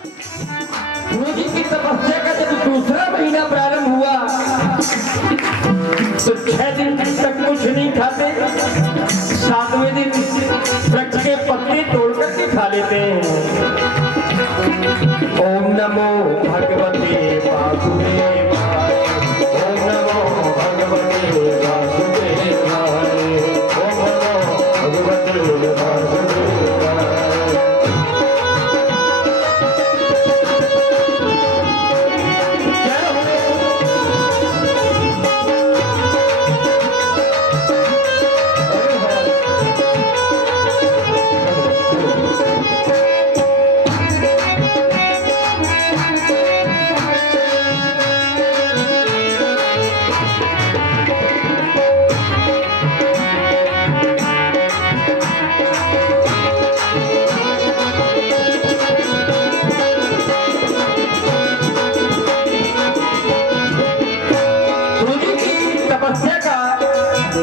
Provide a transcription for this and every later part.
गुरु जी की तपस्या का जब दूसरा महीना प्रारंभ हुआ तो 6 दिन तक कुछ नहीं खाते, 7वें दिन वृक्ष के पत्ते तोड़ करके खा लेते हैं। ओम नमो भगवते वासुदेवाय, ओम नमो भगवते वासुदेवाय, ओम नमो भगवते वासुदेवाय।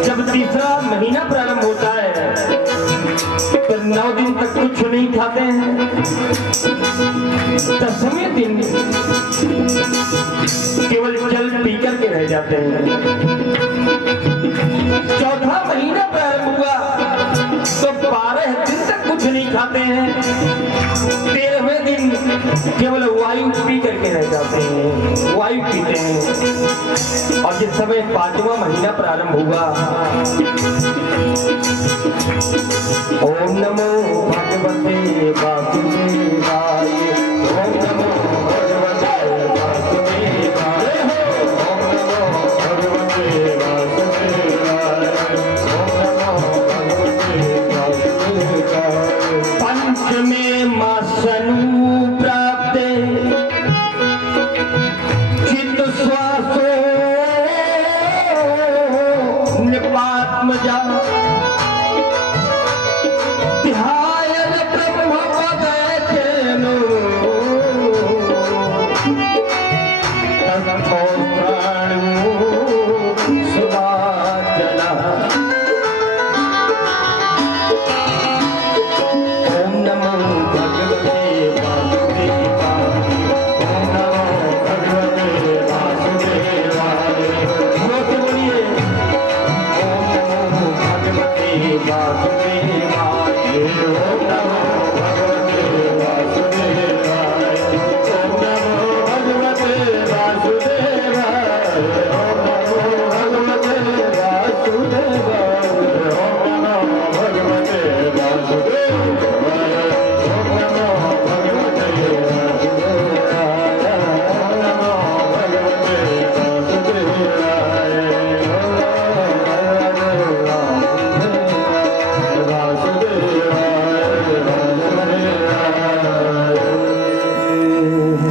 जब तीसरा महीना प्रारंभ होता है तो 9 दिन तक कुछ नहीं खाते हैं, 10वें दिन केवल जल पी करके रह जाते हैं। चौथा महीना प्रारंभ हुआ तो 12 दिन तक कुछ नहीं खाते हैं, 13वें दिन केवल वायु पी करके रह जाते हैं, वायु पीते हैं। और जिस समय 5वां महीना प्रारंभ हुआ, ओम नमो भगवते वासुदेवाय, ओम नमो भगवते वासुदेवाय, ओम नमो भगवते वासुदेवाय, ओम नमो भगवते वासुदेवाय। पंचमे मासनु प्राप्ते चित्त श्वासो निपात्मजा, ध्यायन ब्रह्म पदयतेनो तस्थो प्राणो सुभाजनः। ओम नमो भगवते वासुदेवाय, ओम नमो भगवते वासुदेवाय। जोर बोलिए, ओम नमो भगवते वासुदेवाय, ओम नमो भगवते वासुदेवाय, ओम नमो भगवते वासुदेवाय, ओम नमो भगवते वासुदेवाय, ओम नमो भगवते वासुदेवाय, ओम नमो भगवते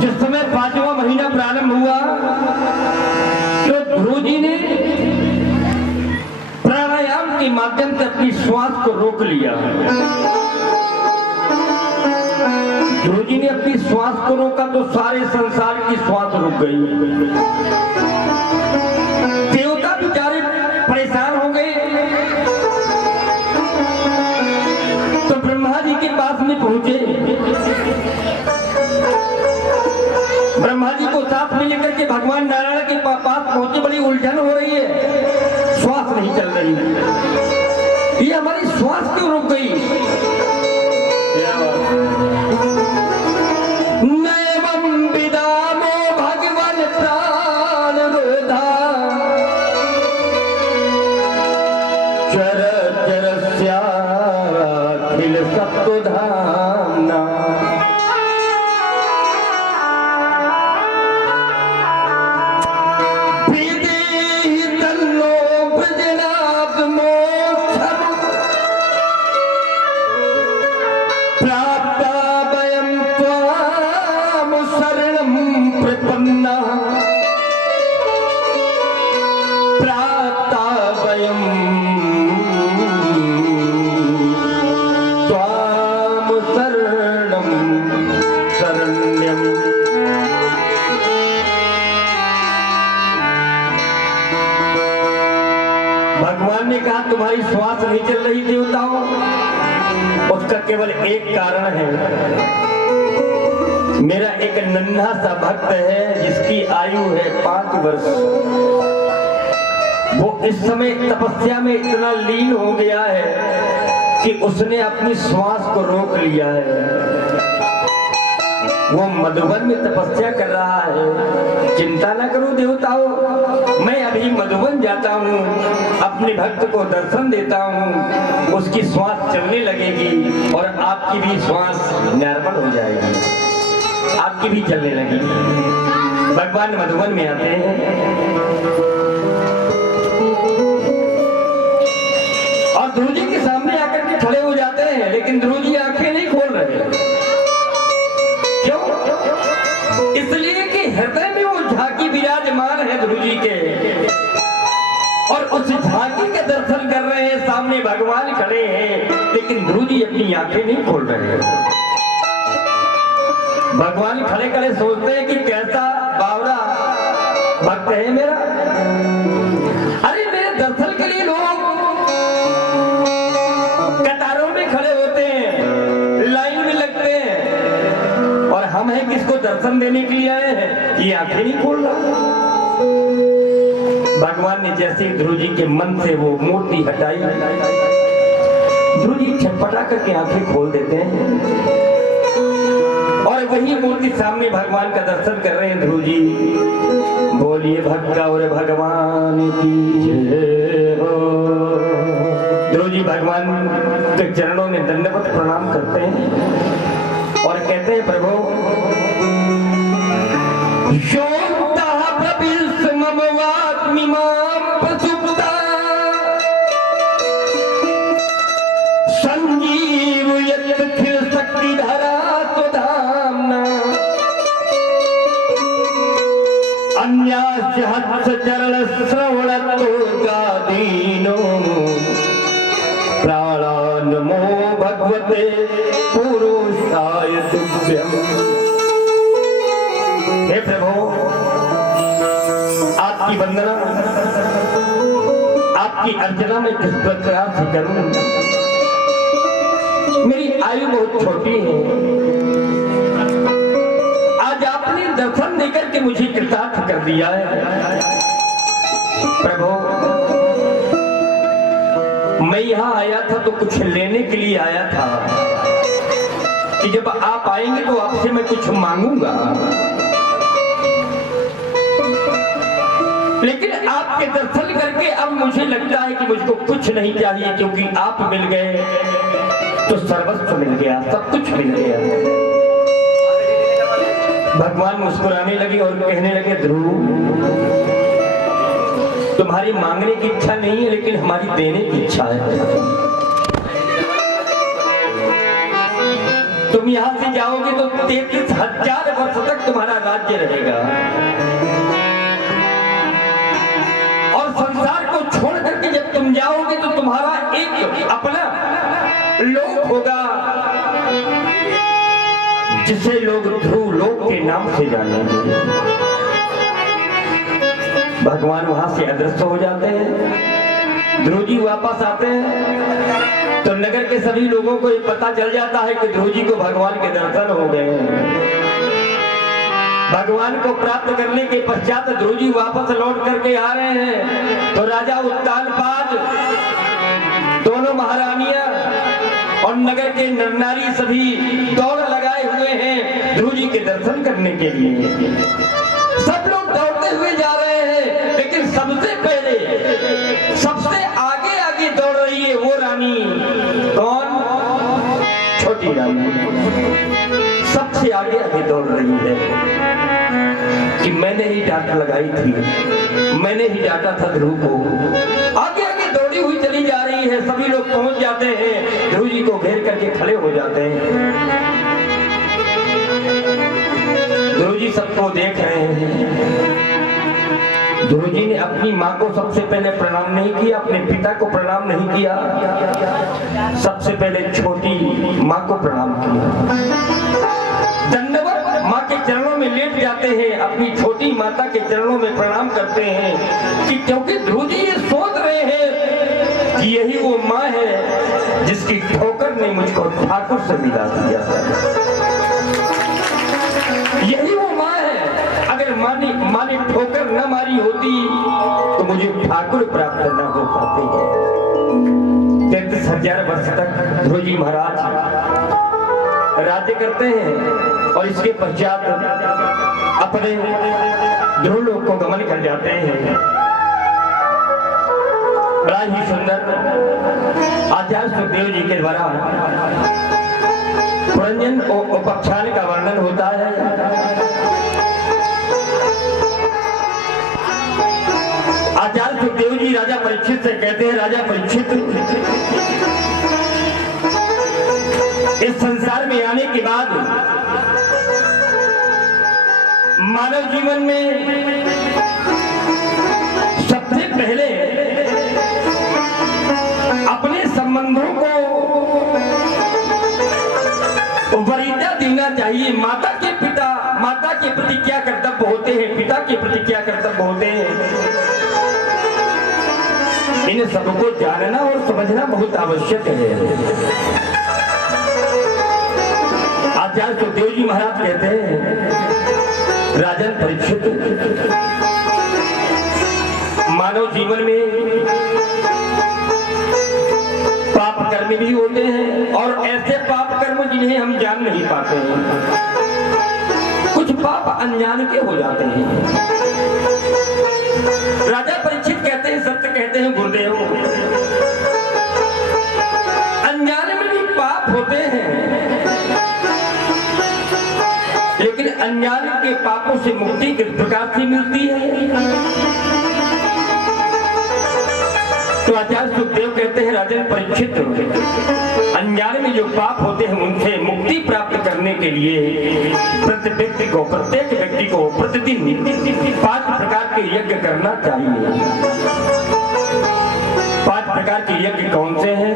जिस समय 5वां महीना प्रारंभ हुआ तो गुरु जी ने प्राणायाम के माध्यम से अपनी श्वास को रोक लिया। गुरु जी ने अपनी श्वास को रोका तो सारे संसार की श्वास रुक गई। देवता बेचारे परेशान हो गए तो ब्रह्मा जी के पास में पहुंचे। ब्रह्मा जी को साथ में लेकर के भगवान नारायण के पास पहुंचे। बड़ी उलझन हो रही है, श्वास नहीं चल रही, ये हमारी श्वास क्यों रुक गई? नैवं विदामो भगवन् प्राण रोधा चर चरस्याखिल सत्वधाम्ना। भगवान ने कहा तुम्हारी श्वास नहीं चल रही देवताओं, उसका केवल एक कारण है। मेरा एक नन्हा सा भक्त है जिसकी आयु है 5 वर्ष। वो इस समय तपस्या में इतना लीन हो गया है कि उसने अपनी श्वास को रोक लिया है। वो मधुबन में तपस्या कर रहा है। चिंता न करो देवताओं, मैं अभी मधुबन जाता हूँ, अपने भक्त को दर्शन देता हूँ, उसकी श्वास चलने लगेगी और आपकी भी श्वास नॉर्मल हो जाएगी, आपकी भी चलने लगेगी। भगवान मधुबन में आते हैं और ध्रुव जी के सामने आकर के खड़े हो जाते हैं, लेकिन ध्रुव जी आंखें नहीं खोल रहे। क्यों? इसलिए कि हृदय में वो झांकी विराजमान है ध्रुव जी के, और उस झांकी के दर्शन कर रहे हैं, सामने भगवान खड़े हैं, लेकिन ध्रुव जी अपनी आंखें नहीं खोल रहे। भगवान खड़े खड़े सोचते हैं कि कैसा बावरा भक्त है मेरा। अरे मेरे दर्शन के लिए लोग कतारों में खड़े होते हैं, लाइन में लगते हैं, और हम हैं किसको दर्शन देने के लिए आए हैं, ये आंखें नहीं खोल रहा। भगवान ने जैसे ध्रुव जी के मन से वो मूर्ति हटाई, ध्रुव जी छटपटा करके आंखें खोल देते हैं और वही मूर्ति सामने भगवान का दर्शन कर रहे हैं। ध्रुव जी बोलिए भक्त और भगवान की जय हो। ध्रुव जी भगवान के चरणों में दंडवत प्रणाम करते हैं और कहते हैं प्रभु चरण श्रवण गादीनो प्राणानमो भगवते पुरुषाय तुभ्यम्। हे प्रभु, आपकी वंदना, आपकी अर्चना में किस प्रकार से करूं? मेरी आयु बहुत छोटी है, आज आपने दर्शन देकर के मुझे कृतार्थ कर दिया है। प्रभु, मैं यहाँ आया था तो कुछ लेने के लिए आया था कि जब आप आएंगे तो आपसे मैं कुछ मांगूंगा, लेकिन आपके दर्शन करके अब मुझे लगता है कि मुझको कुछ नहीं चाहिए, क्योंकि आप मिल गए तो सर्वस्व मिल गया, सब कुछ मिल गया। भगवान मुस्कुराने लगे और कहने लगे ध्रुव, तुम्हारी मांगने की इच्छा नहीं है, लेकिन हमारी देने की इच्छा है। तुम यहां से जाओगे तो 33,000 वर्ष तक तुम्हारा राज्य रहेगा, और संसार को छोड़ करके जब तुम जाओगे तो तुम्हारा एक अपना लोक होगा, जिसे लोग ध्रुव लोक के नाम से जानेंगे। भगवान वहां से अदृश्य हो जाते हैं। ध्रुव जी वापस आते हैं तो नगर के सभी लोगों को ये पता चल जाता है कि ध्रुव जी को भगवान के दर्शन हो गए हैं। भगवान को प्राप्त करने के पश्चात ध्रुव जी वापस लौट करके आ रहे हैं तो राजा उत्तानपाद, दोनों महारानियां और नगर के नर नारी सभी दौड़ लगाए हुए हैं ध्रुव जी के दर्शन करने के लिए। सब लोग दौड़ते हुए जा रहे हैं, लेकिन सबसे पहले सबसे आगे आगे दौड़ रही है वो रानी। कौन? छोटी रानी सबसे आगे आगे दौड़ रही है कि मैंने ही डांट लगाई थी, मैंने ही डांटा था ध्रुव को। आगे आगे दौड़ी हुई चली जा रही है, सभी लोग पहुंच जाते हैं, ध्रुव जी को घेर करके खड़े हो जाते हैं। ध्रुव जी सबको देख रहे हैं। ध्रुव जी ने अपनी माँ को सबसे पहले प्रणाम नहीं किया, अपने पिता को प्रणाम नहीं किया, सबसे पहले छोटी माँ को प्रणाम किया। दंडवत माँ के चरणों में लेट जाते हैं, अपनी छोटी माता के चरणों में प्रणाम करते हैं कि क्योंकि ध्रुव जी ये सोच रहे हैं कि यही वो माँ है जिसकी ठोकर ने मुझको ठाकुर से मिला दिया। यही वो माँ है। अगर माँ ने ठोकर न मारी होती तो मुझे ठाकुर प्राप्त न हो पाते। 33,000 वर्ष तक ध्रुव जी महाराज राज्य करते हैं और इसके पश्चात अपने ध्रुव लोक को गमन कर जाते हैं। बड़ा ही सुंदर आचार्य सुखदेव जी के द्वारा पुरंजन उपाख्यान का वर्णन होता है। आचार्य सुखदेव जी राजा परीक्षित से कहते हैं, राजा परीक्षित, इस संसार में आने के बाद मानव जीवन में सबसे पहले अपने संबंधों को वरीयता देना चाहिए। माता के प्रति क्या कर्तव्य होते हैं, पिता के प्रति क्या कर्तव्य होते हैं, इन सबको जानना और समझना बहुत आवश्यक है। आचार्य सुखदेव जी महाराज कहते हैं, राजन परीक्षित, मानव जीवन में पाप कर्म भी होते हैं और ऐसे पाप कर्म जिन्हें हम जान नहीं पाते हैं। कुछ पाप अनजान के हो जाते हैं। राजा परीक्षित कहते हैं, सत्य कहते हैं गुरुदेव, अनजान में भी पाप होते हैं, लेकिन अनजान के पापों से मुक्ति किस प्रकार से मिलती है? तो आचार्य सुखदेव कहते हैं, राजन परीक्षित, अनजान में जो पाप होते हैं उनसे मुक्ति प्राप्त करने के लिए प्रत्येक व्यक्ति को प्रतिदिन 5 प्रकार के यज्ञ करना चाहिए। 5 प्रकार के यज्ञ कौन से हैं?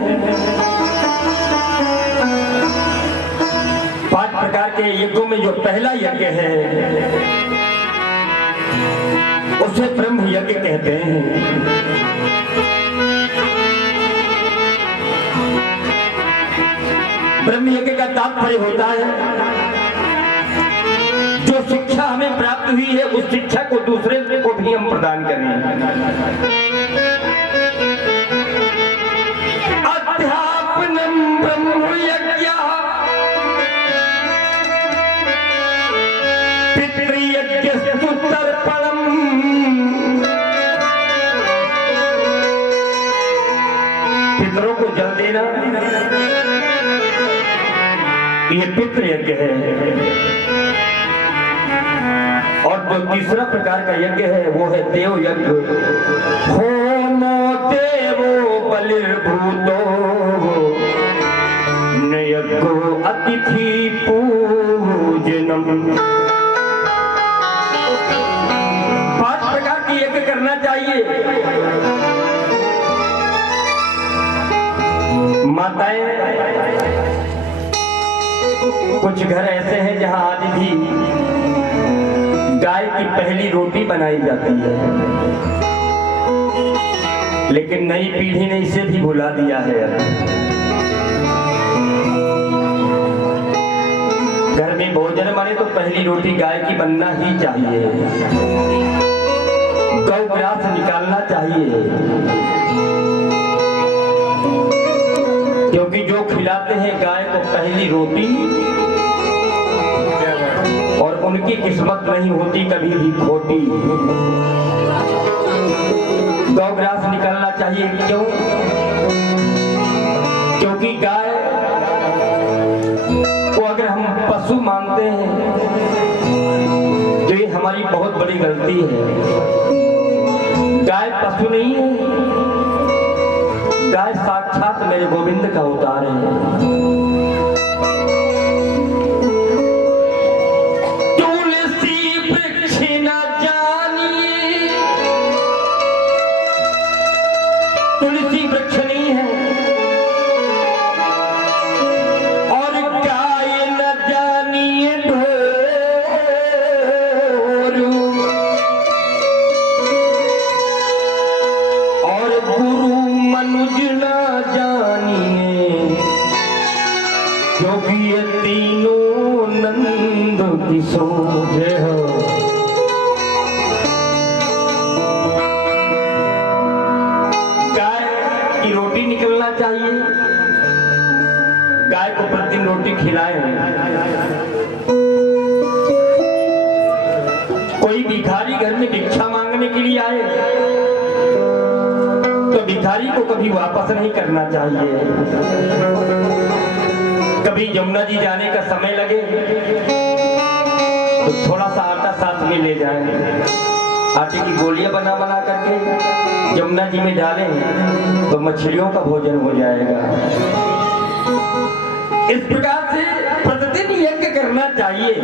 5 प्रकार के यज्ञों में जो पहला यज्ञ है उसे ब्रह्म यज्ञ कहते हैं। ब्रह्म यज्ञ का तात्पर्य होता है, जो शिक्षा हमें प्राप्त हुई है उस शिक्षा को दूसरे को भी हम प्रदान करें। अध्यापनम ब्रह्म यज्ञः पितृयज्ञस्तु तर्पणम्। पितरों को जल देना ये पितृ यज्ञ है। और जो तीसरा प्रकार का यज्ञ है वो है देव यज्ञ। होमो देवो बलिर्भूतो न यज्ञो अतिथि पूजनम। 5 प्रकार के यज्ञ करना चाहिए। माताएं, कुछ घर ऐसे हैं जहां आज भी गाय की पहली रोटी बनाई जाती है, लेकिन नई पीढ़ी ने इसे भी भुला दिया है। घर में भोजन बने तो पहली रोटी गाय की बनना ही चाहिए। गौग्रास निकालना चाहिए, क्योंकि जो खिलाते हैं गाय को पहली रोटी और उनकी किस्मत नहीं होती कभी भी खोटी। गौग्रास निकालना चाहिए। क्यों? क्योंकि गाय को अगर हम पशु मानते हैं तो ये हमारी बहुत बड़ी गलती है। गाय पशु नहीं है, गाय साक्षात मेरे गोविंद का अवतार है। तुलसी वृक्ष नहीं है और गाय न जानिए ढोरू और गुरु मनुज न जानिए जय हो। गाय की रोटी निकलना चाहिए, गाय को प्रतिदिन रोटी खिलाएं। कोई भिखारी घर में भिक्षा मांगने के लिए आए तो भिखारी को कभी वापस नहीं करना चाहिए। कभी यमुना जी जाने का समय लगे तो थोड़ा सा आटा साथ में ले जाएं, आटे की गोलियां बना बना करके यमुना जी में डालें तो मछलियों का भोजन हो जाएगा। इस प्रकार से प्रतिदिन यज्ञ करना चाहिए,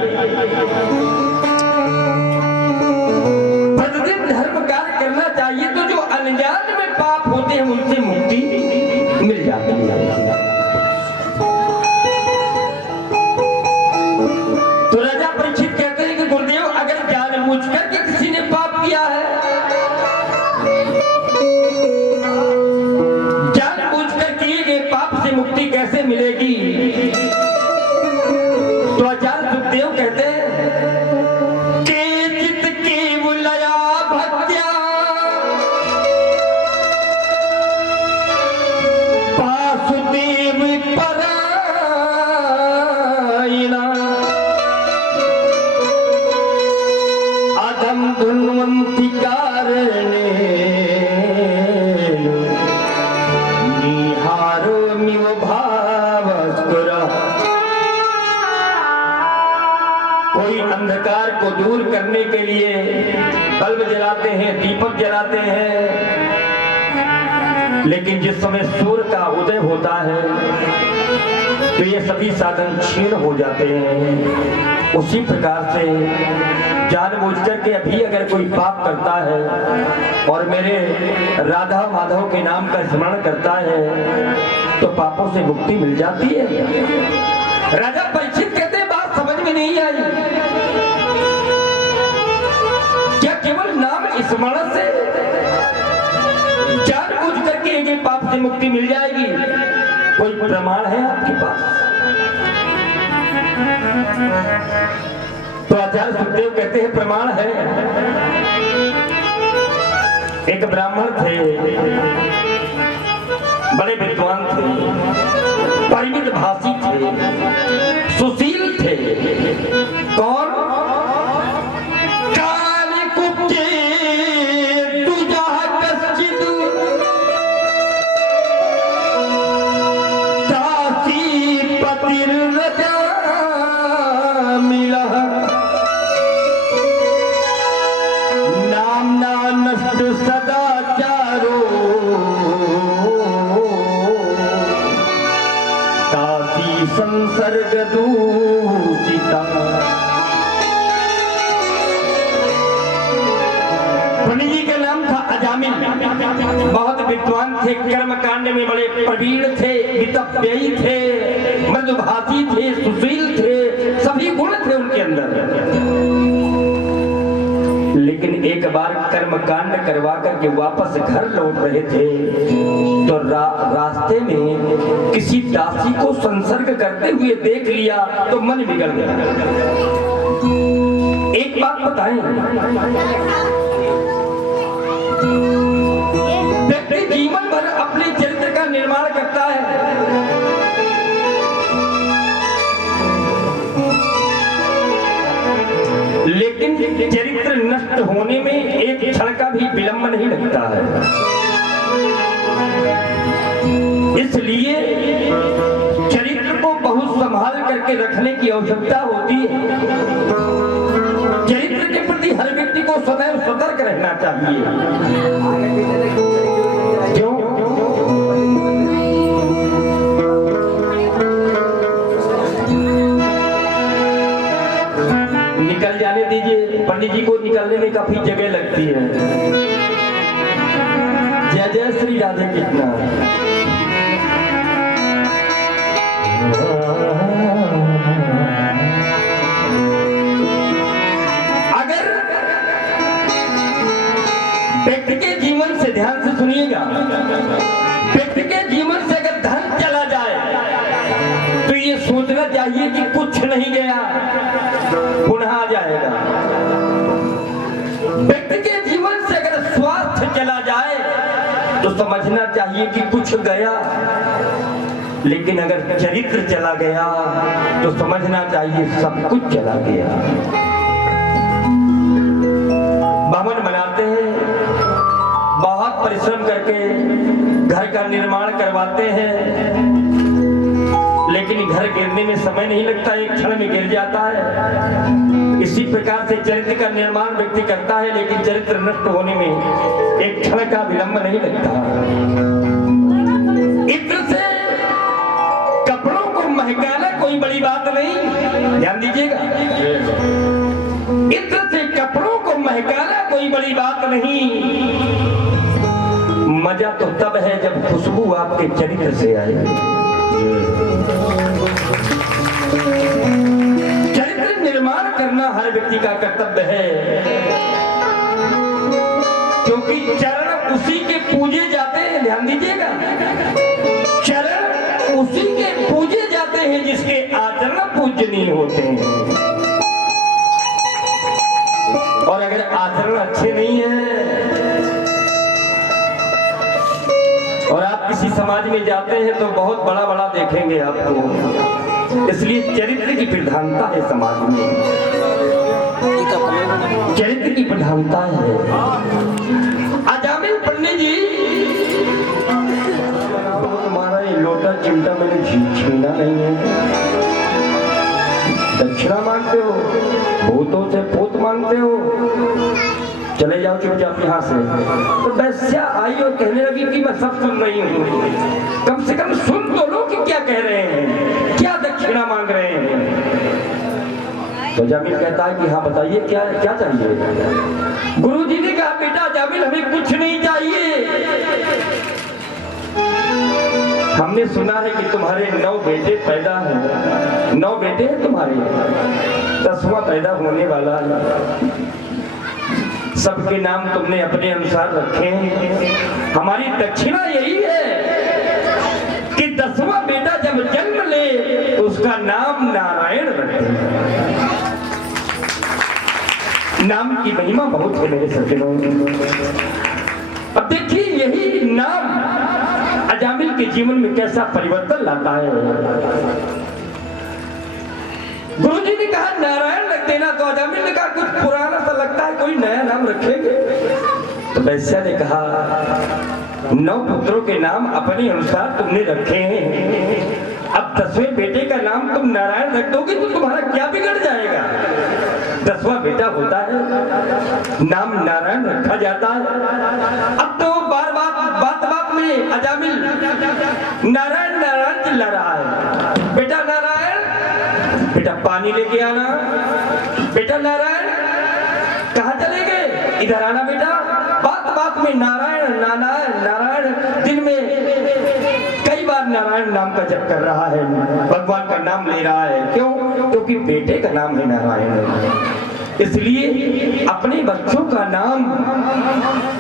प्रतिदिन धर्म कार्य करना चाहिए, तो जो अनजान में पाप होते हैं उनसे मुक्ति मिल जाती है। तो राजा परीक्षित कहते हैं कि गुरुदेव अगर जानबूझकर के किसी ने पाप किया है, जानबूझकर किए गए पाप से मुक्ति कैसे मिलेगी? तो आचार्य सुखदेव कहते हैं अंधकार को दूर करने के लिए बल्ब जलाते हैं, दीपक जलाते हैं, लेकिन जिस समय सूर्य का उदय होता है तो ये सभी साधन क्षीण हो जाते हैं। उसी प्रकार से जानबूझकर के अभी अगर कोई पाप करता है और मेरे राधा माधव के नाम का स्मरण करता है तो पापों से मुक्ति मिल जाती है। राजा परीक्षित कहते हैं बात समझ में नहीं आई, क्या केवल नाम स्मरण से जानबूझ करके एक पाप से मुक्ति मिल जाएगी? कोई प्रमाण है आपके पास? तो आचार्य सुखदेव कहते हैं प्रमाण है। एक ब्राह्मण थे, बड़े विद्वान थे, परिमित भाषी थे, सुशील थे। कौन? संसर्ग दूषिता। पंडित जी का नाम था अजामिल, बहुत विद्वान थे, कर्म कांड में बड़े प्रवीण थे, वितव्ययी थे, मृदुभाषी थे, सुशील थे, सभी गुण थे उनके अंदर। लेकिन एक बार कर्म कांड करवा करके वापस घर लौट रहे थे तो रास्ते में किसी दासी को संसर्ग करते हुए देख लिया तो मन बिगड़ गया। एक बात बताएं, व्यक्ति जीवन भर अपने चरित्र का निर्माण करता है, लेकिन चरित्र नष्ट होने में एक क्षण का भी विलंब नहीं लगता है। इसलिए चरित्र को बहुत संभाल करके रखने की आवश्यकता होती है। चरित्र के प्रति हर व्यक्ति को सदैव सतर्क रहना चाहिए। क्यों? निकल जाने दीजिए, पंडित जी को निकलने में काफी जगह लगती है। जय जय श्री राधे कृष्ण। अगर व्यक्ति के जीवन से, ध्यान से सुनिएगा, व्यक्ति के जीवन से अगर धन चला जाए तो ये सोचना चाहिए कि कुछ नहीं गया, पुनः आ जाए। समझना चाहिए कि कुछ गया, लेकिन अगर चरित्र चला गया तो समझना चाहिए सब कुछ चला गया। भवन बनाते हैं, बहुत परिश्रम करके घर का निर्माण करवाते हैं, लेकिन घर गिरने में समय नहीं लगता, एक क्षण में गिर जाता है। इसी प्रकार से चरित्र का निर्माण व्यक्ति करता है, लेकिन चरित्र नष्ट होने में एक क्षण का विलंब नहीं लगता। इत्र से कपड़ों को महकाना कोई बड़ी बात नहीं, ध्यान दीजिएगा। इत्र से कपड़ों को महकाना कोई बड़ी बात नहीं, मजा तो तब है जब खुशबू आपके चरित्र से आए। चरित्र निर्माण करना हर व्यक्ति का कर्तव्य है, क्योंकि चरण उसी के पूजे जाते हैं। ध्यान दीजिएगा, चरण उसी के पूजे जाते हैं जिसके आचरण पूजनीय होते हैं। और अगर आचरण अच्छे नहीं है और आप किसी समाज में जाते हैं तो बहुत बड़ा बड़ा देखेंगे आपको। इसलिए चरित्र की प्रधानता है समाज में, चरित्र की प्रधानता है। अजामिल पंडित जी, तुम्हारा ये लोटा चिमटा मैंने छीना नहीं है, दक्षिणा मांगते हो, भूतों से पोत मांगते हो, चले जाओ चुपचाप यहाँ से। तो वैश्या आई और कहने लगी कि मैं सब सुन रही हूँ, कम से कम सुन तो लो कि क्या कह रहे हैं, क्या दक्षिणा मांग रहे हैं। तो जामिल कहता है कि हाँ बताइए क्या क्या चाहिए। गुरुजी ने कहा बेटा जामिल हमें कुछ नहीं चाहिए, हमने सुना है कि तुम्हारे 9 बेटे पैदा हैं, 9 बेटे हैं तुम्हारे, 10वां पैदा होने वाला है। सबके नाम तुमने अपने अनुसार रखे हैं। हमारी दक्षिणा यही है कि 10वां बेटा जब जन्म ले तो उसका नाम नारायण रखें। नाम की महिमा बहुत है मेरे सज्जनों। अब देखिए यही नाम अजामिल के जीवन में कैसा परिवर्तन लाता है। गुरुजी ने कहा नारायण रख देना, तो अजामिल ने कहा कुछ पुराना सा लगता है, कोई नया नाम रखेंगे। तो वैश्या ने कहा 9 पुत्रों के नाम अपने अनुसार तुमने रखे हैं, अब 10वें बेटे का नाम तुम नारायण रख दोगे तो तुम्हारा क्या बिगड़ जाएगा। 10वां बेटा होता है, नाम नारायण रखा जाता है। अब तो बार बात में अजामिल नारायण नारायण चिल्ला रहा है, बेटा नारायण, बेटा पानी लेके आना, बेटा नारायण कहाँ चले गए, इधर आना बेटा। बात में नारायण नारायण नारायण, दिन में कई बार नारायण नाम का जप कर रहा है, भगवान का नाम ले रहा है। क्यों? क्योंकि बेटे का नाम है नारायण। इसलिए अपने बच्चों का नाम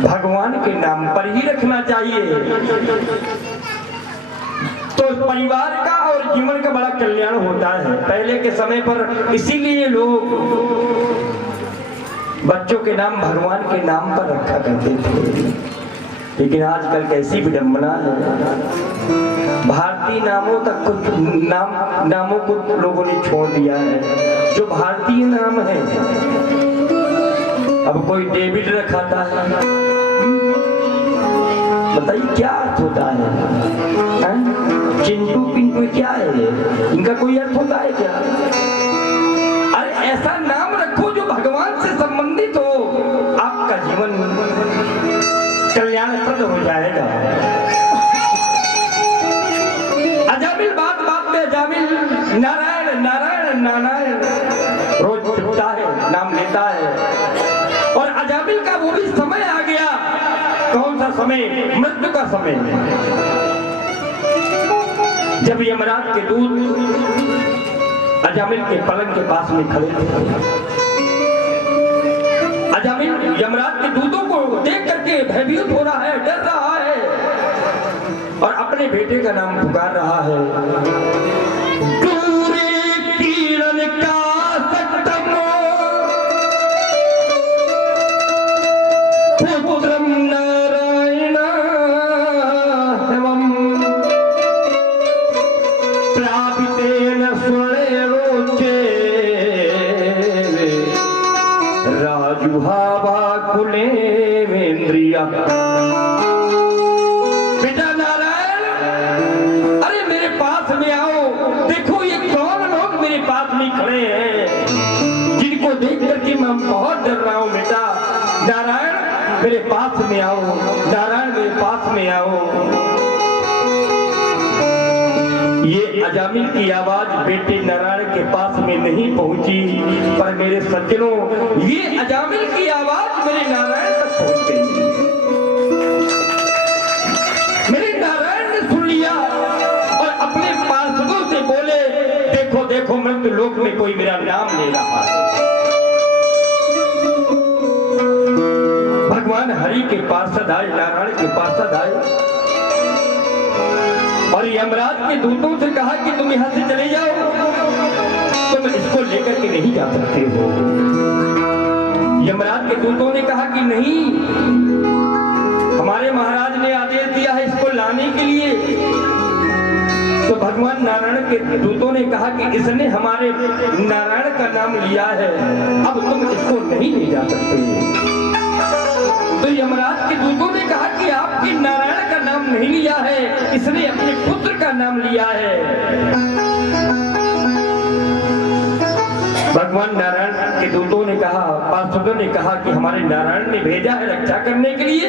भगवान के नाम पर ही रखना चाहिए, तो परिवार का और जीवन का बड़ा कल्याण होता है। पहले के समय पर इसीलिए लोग बच्चों के नाम भगवान के नाम पर रखा करते थे, लेकिन आजकल कैसी विडंबना है, भारतीय नामों तक कुछ नामों को लोगों ने छोड़ दिया है। जो भारतीय नाम है, अब कोई डेविड रखाता है, बताइए क्या अर्थ होता है? चिंटू पिंटू क्या है, इनका कोई अर्थ होता है क्या? अरे ऐसा नाम रखो जो भगवान से संबंधित हो, आपका जीवन कल्याणप्रद हो जाएगा। अजामिल बात में अजामिल नारायण नारायण नारायण रोज चुपता है, नाम लेता है। और अजामिल का वो भी समय आ गया, कौन सा समय? मृत्यु का समय। जब यमराज के दूत अजामिल के पलंग के पास में खड़े थे, अजामिल यमराज के दूतों को देख करके भयभीत हो रहा है, डर रहा है और अपने बेटे का नाम पुकार रहा है। किरण का पुत्रम नारायण जुहावा कुले वेंद्रिया। बेटा नारायण, अरे मेरे पास में आओ। देखो ये कौन लोग मेरे पास में खड़े हैं जिनको देख करके मैं बहुत डर रहा हूँ। बेटा नारायण मेरे पास में आओ, नारायण मेरे पास में आओ। ये अजामिल की आवाज बेटे नारायण के पास में नहीं पहुंची, पर मेरे सज्जनों ये अजामिल की आवाज मेरे नारायण तक पहुंच गई। मेरे नारायण ने सुन लिया और अपने पार्षदों से बोले, देखो देखो मृत्यु लोक में कोई मेरा नाम ले रहा है। भगवान हरि के पार्षद आए, नारायण के पार्षद आए और यमराज के दूतों से कहा कि तुम यहां से चले जाओ, तुम इसको लेकर के नहीं जा सकते हो। यमराज के दूतों ने कहा कि नहीं, हमारे महाराज ने आदेश दिया है इसको लाने के लिए। तो भगवान नारायण के दूतों ने कहा कि इसने हमारे नारायण का नाम लिया है, अब तुम इसको नहीं ले जा सकते। तो यमराज के दूतों ने कहा कि आपके नारायण का नाम नहीं लिया है, इसने अपने पुत्र का नाम लिया है। भगवान नारायण के दूतों ने कहा, पार्षदों ने कहा कि हमारे नारायण ने भेजा है रक्षा करने के लिए,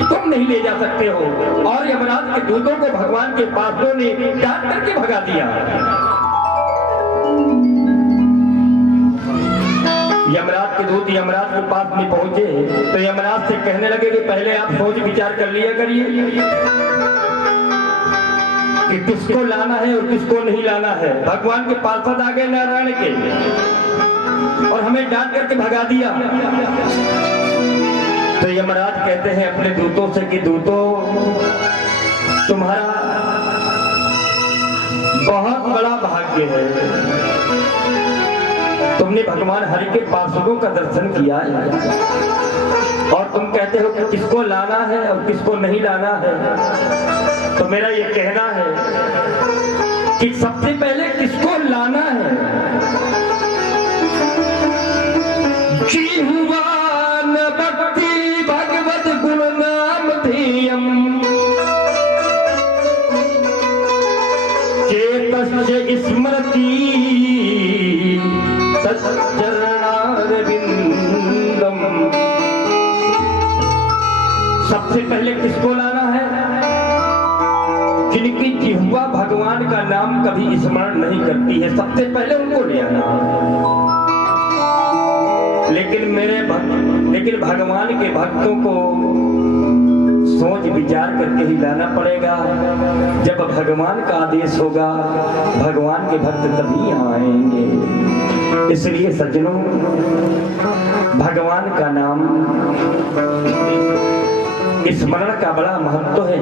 तुम नहीं ले जा सकते हो। और यमराज के दूतों को भगवान के पार्षदों ने डांट करके भगा दिया। यमराज के दूत यमराज के पास में पहुंचे तो यमराज से कहने लगे कि पहले आप सोच विचार कर लिया करिए कि किसको लाना है और किसको नहीं लाना है। भगवान के पार्षद आ गए नारायण के और हमें डांट करके भगा दिया। तो यमराज कहते हैं अपने दूतों से कि दूतों, तुम्हारा बहुत बड़ा भाग्य है, तुमने भगवान हरि के पार्षदों का दर्शन किया है और तुम कहते हो कि किसको लाना है और किसको नहीं लाना है। तो मेरा ये कहना है कि सबसे पहले किसको लाना है। जीवान भक्ति भगवत गुण नाम ध्येयम चेतस्य स्मृति सच्चरणारविंदम। सबसे पहले किसको लाना है? जिनकी जिह्वा भगवान का नाम कभी स्मरण नहीं करती है, सबसे पहले उनको ले आना। लेकिन भगवान के भक्तों को सोच विचार करके ही लाना पड़ेगा। जब भगवान का आदेश होगा भगवान के भक्त तभी यहाँ आएंगे। इसलिए सज्जनों, भगवान का नाम स्मरण का बड़ा महत्व है।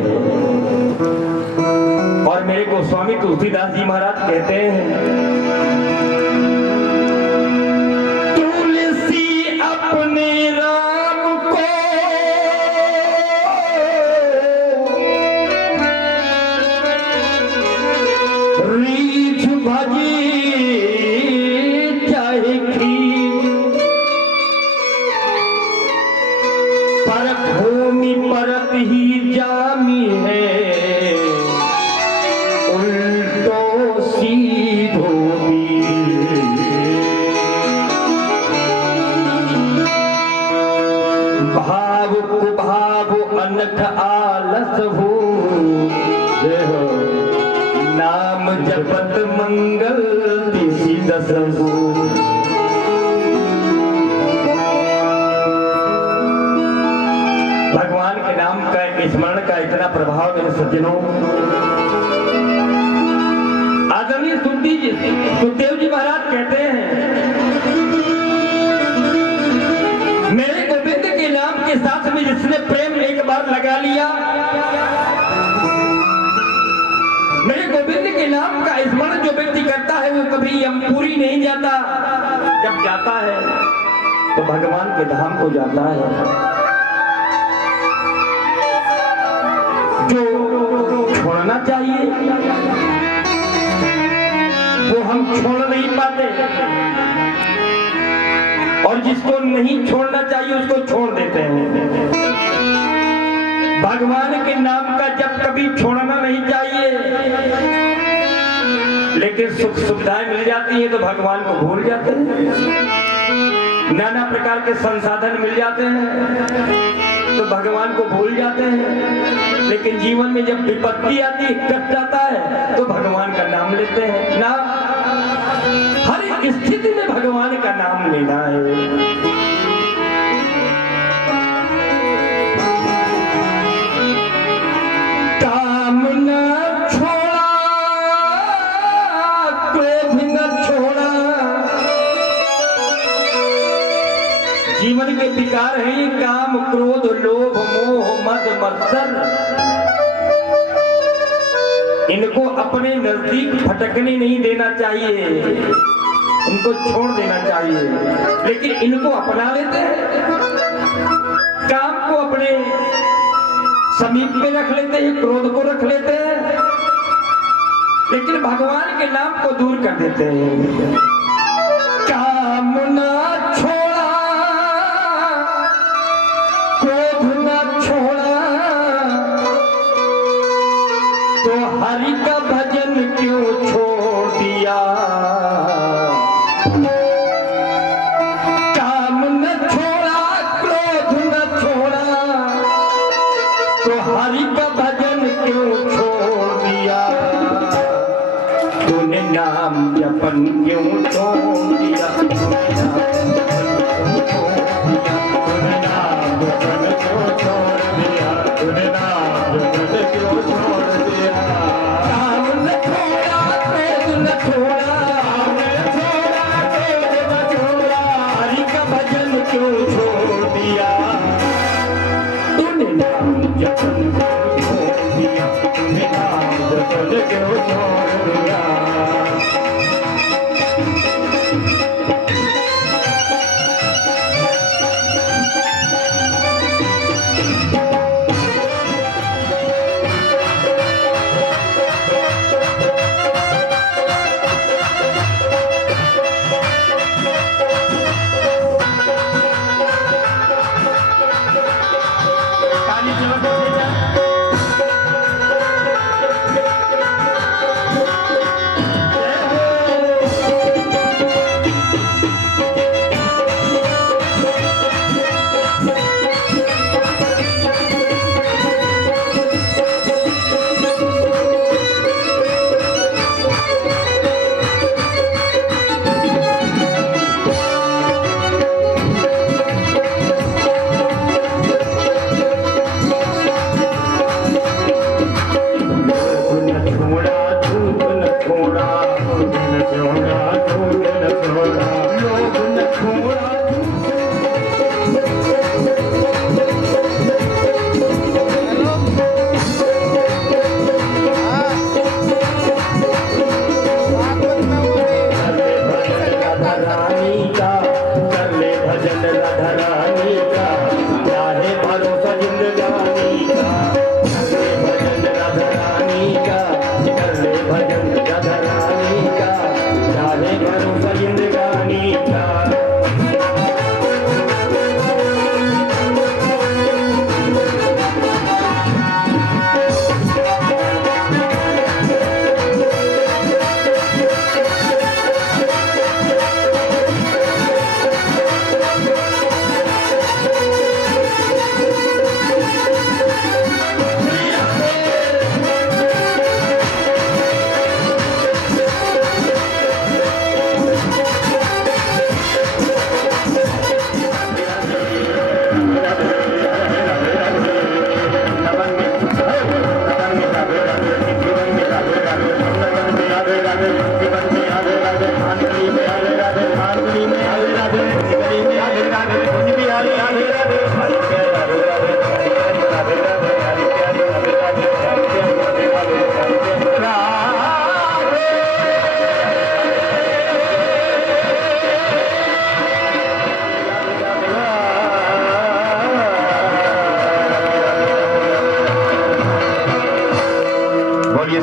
और मेरे गोस्वामी तुलसीदास जी महाराज कहते हैं, तुलसी अपने राम को रीछ भजी चाहे खीर, पर भूमि परत ही जामी है उल्टो सीधो भी। भाव कुभाव अनख आलस हो, नाम जपत मंगल तिसि दस हो। भगवान के नाम का स्मरण का इतना प्रभाव मेरे सज्जनों। आदरणीय सुखदेव जी महाराज कहते हैं, मेरे गोविंद के नाम के साथ में जिसने प्रेम एक बार लगा लिया, मेरे गोविंद के नाम का स्मरण जो व्यक्ति करता है वो कभी यमपुरी नहीं जाता। जब जाता है तो भगवान के धाम को जाता है। जो छोड़ना चाहिए वो हम छोड़ नहीं पाते, और जिसको नहीं छोड़ना चाहिए उसको छोड़ देते हैं। भगवान के नाम का जब कभी छोड़ना नहीं चाहिए, लेकिन सुख सुविधाएं मिल जाती हैं तो भगवान को भूल जाते हैं। नाना प्रकार के संसाधन मिल जाते हैं तो भगवान को भूल जाते हैं। लेकिन जीवन में जब विपत्ति आती है, कष्ट आता है, तो भगवान का नाम लेते हैं ना। हर एक स्थिति में भगवान का नाम लेना है। जीवन के विकार हैं काम, क्रोध, लोभ, मोह, मद, मत्सर। इनको अपने नजदीक फटकने नहीं देना चाहिए, इनको छोड़ देना चाहिए। लेकिन इनको अपना लेते हैं, काम को अपने समीप में रख लेते हैं, क्रोध को रख लेते हैं, लेकिन भगवान के नाम को दूर कर देते हैं। काम ना छोड़ा, क्रोध ना छोड़ा, तो हरि का भजन क्यों छोड़ दिया। काम न छोड़ा, क्रोध न छोड़ा, तो हरि का भजन क्यों छोड़ दिया। तूने नाम जपन क्यों छोड़ दिया।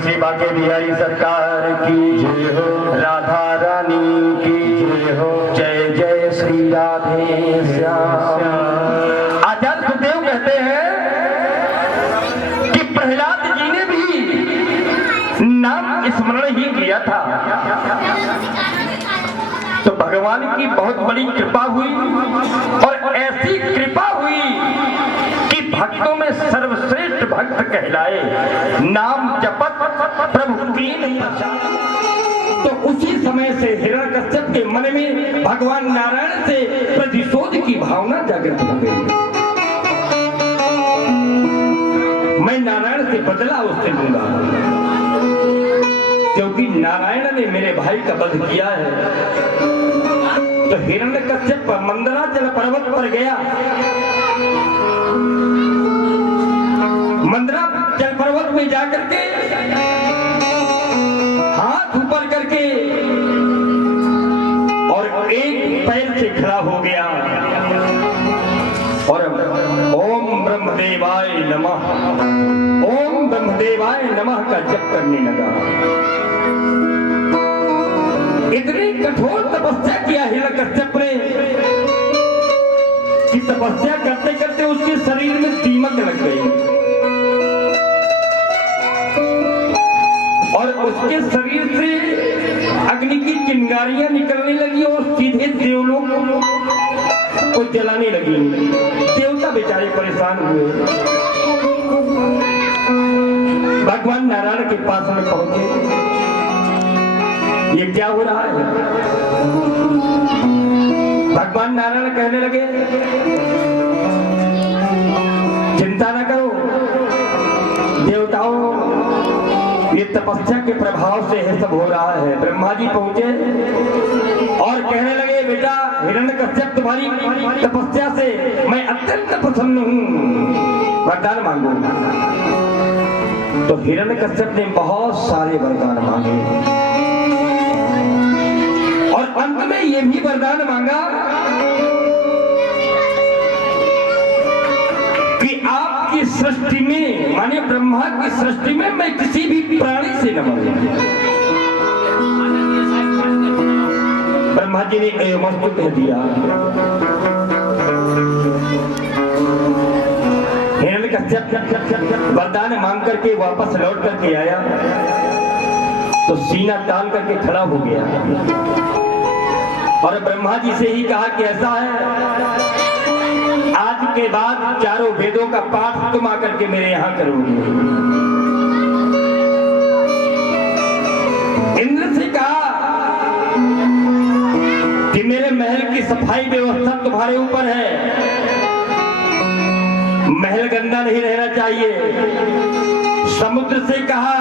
श्री बांके बिहारी सरकार की जय हो, राधा रानी की जय हो, जय जय श्री श्री राधे श्याम। आचार्य सुखदेव कहते हैं कि प्रहलाद जी ने भी नाम स्मरण ही किया था तो भगवान की बहुत बड़ी कृपा हुई और ऐसी कृपा हुई कि भक्तों में सर्वश्रेष्ठ भक्त कहलाए। नाम जपत प्रभु कीन प्रसाद। तो उसी समय से हिरण्यकश्यप के मन में भगवान नारायण से प्रतिशोध की भावना जागृत हो गई। मैं नारायण से बदला उससे लूंगा क्योंकि नारायण ने मेरे भाई का वध किया है। तो हिरण्यकश्यप मंदराचल पर्वत पर गया। मंदराचल पर्वत में जाकर के हाथ ऊपर करके और एक पैर से खड़ा हो गया और ओम ब्रह्मदेवाय नमः, ओम ब्रह्मदेवाय नमः का जप करने लगा। इतनी कठोर तपस्या किया हिरण्यकश्यप ने कि तपस्या करते करते उसके शरीर में दीमक लग गई और उसके शरीर से अग्नि की चिंगारियां निकलने लगी और सीधे देवलोक को जलाने लगी। देवता बेचारे परेशान हुए। भगवान नारायण के पास में पहुंचे। ये क्या हो रहा है? भगवान नारायण कहने लगे चिंता न करो देवताओं, ये तपस्या के प्रभाव से यह सब हो रहा है। ब्रह्मा जी पहुंचे और कहने लगे बेटा हिरण्यकश्यप तुम्हारी तपस्या से मैं अत्यंत प्रसन्न हूं, वरदान मांगो। तो हिरण्यकश्यप ने बहुत सारे वरदान मांगे और अंत में ये भी वरदान मांगा कि आपकी सृष्टि में माने ब्रह्मा की सृष्टि में मैं किसी भी प्राणी से न मरूं। ब्रह्मा जी ने एवमस्तु कह दिया। हिरण्यकश्यप वरदान मांग करके वापस लौट करके आया तो सीना तान करके खड़ा हो गया और ब्रह्मा जी से ही कहा कि ऐसा है आज के बाद चारों वेदों का पाठ तुम आकर के मेरे यहां करोगे। इंद्र से कहा कि मेरे महल की सफाई व्यवस्था तुम्हारे ऊपर है, महल गंदा नहीं रहना चाहिए। समुद्र से कहा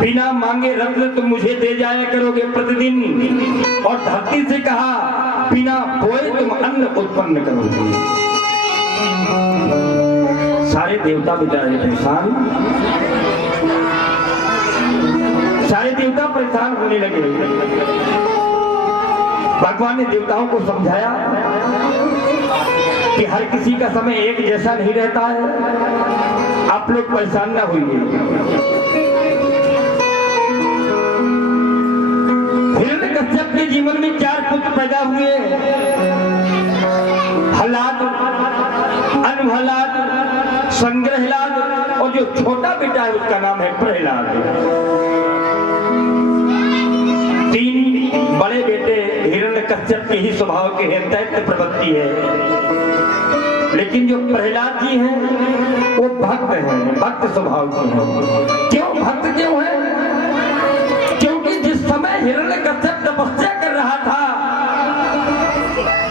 बिना मांगे रत्न तुम मुझे दे जाया करोगे प्रतिदिन, और धरती से कहा बिना बोए तुम अन्न उत्पन्न करोगे। सारे देवता बेचारे परेशान, सारे देवता परेशान होने लगे। भगवान ने देवताओं को समझाया कि हर किसी का समय एक जैसा नहीं रहता है, आप लोग परेशान न होइए। हिरण्यकश्यप के जीवन में 4 पुत्र पैदा हुए, हलाद, अनहलाद, संग्रहलाद और जो छोटा बेटा है उसका नाम है प्रहलाद। 3 बड़े बेटे हिरण्यकश्यप के ही स्वभाव के हैं, दैत्य प्रवृत्ति है। लेकिन जो प्रहलाद जी हैं वो भक्त हैं, भक्त स्वभाव के हैं। क्यों भक्त क्यों है? क्योंकि जिस समय हिरण्यकश्यप तपस्या कर रहा था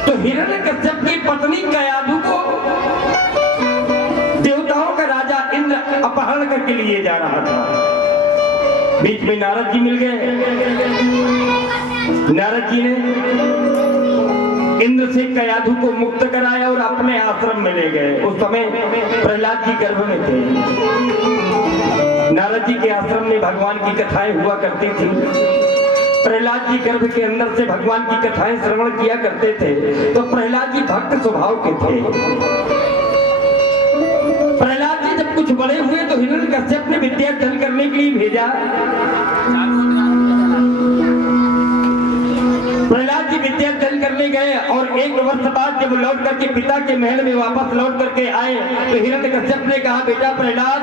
तो हिरण्यकश्यप की पत्नी कयाधु को देवताओं का राजा इंद्र अपहरण करके लिए जा रहा था। बीच में नारद जी मिल गए। नारद जी ने इंद्र से कयाधु को मुक्त कराया और अपने आश्रम में ले गए। उस समय प्रहलाद जी गर्भ में थे। नारद जी के आश्रम में भगवान की कथाएं हुआ करती थी। प्रहलाद जी गर्भ के अंदर से भगवान की कथाएं श्रवण किया करते थे। तो प्रहलाद जी भक्त स्वभाव के थे। प्रहलाद जी जब कुछ बड़े हुए तो हिरण्यकश्यप ने विद्यार्जन करने के लिए भेजा। प्रहलाद जी विद्यार्जन करने गए और एक वर्ष बाद जब लौट करके पिता के महल में वापस लौट करके आए तो हिरण्यकश्यप ने कहा, बेटा प्रहलाद,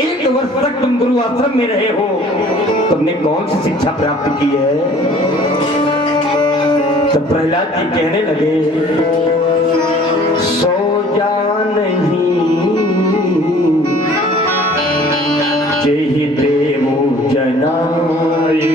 1 वर्ष तक तुम गुरु आश्रम में रहे हो, तुमने कौन सी शिक्षा प्राप्त की है? तो प्रहलाद जी कहने लगे, सो जा नहीं जेहि देवो जनाई,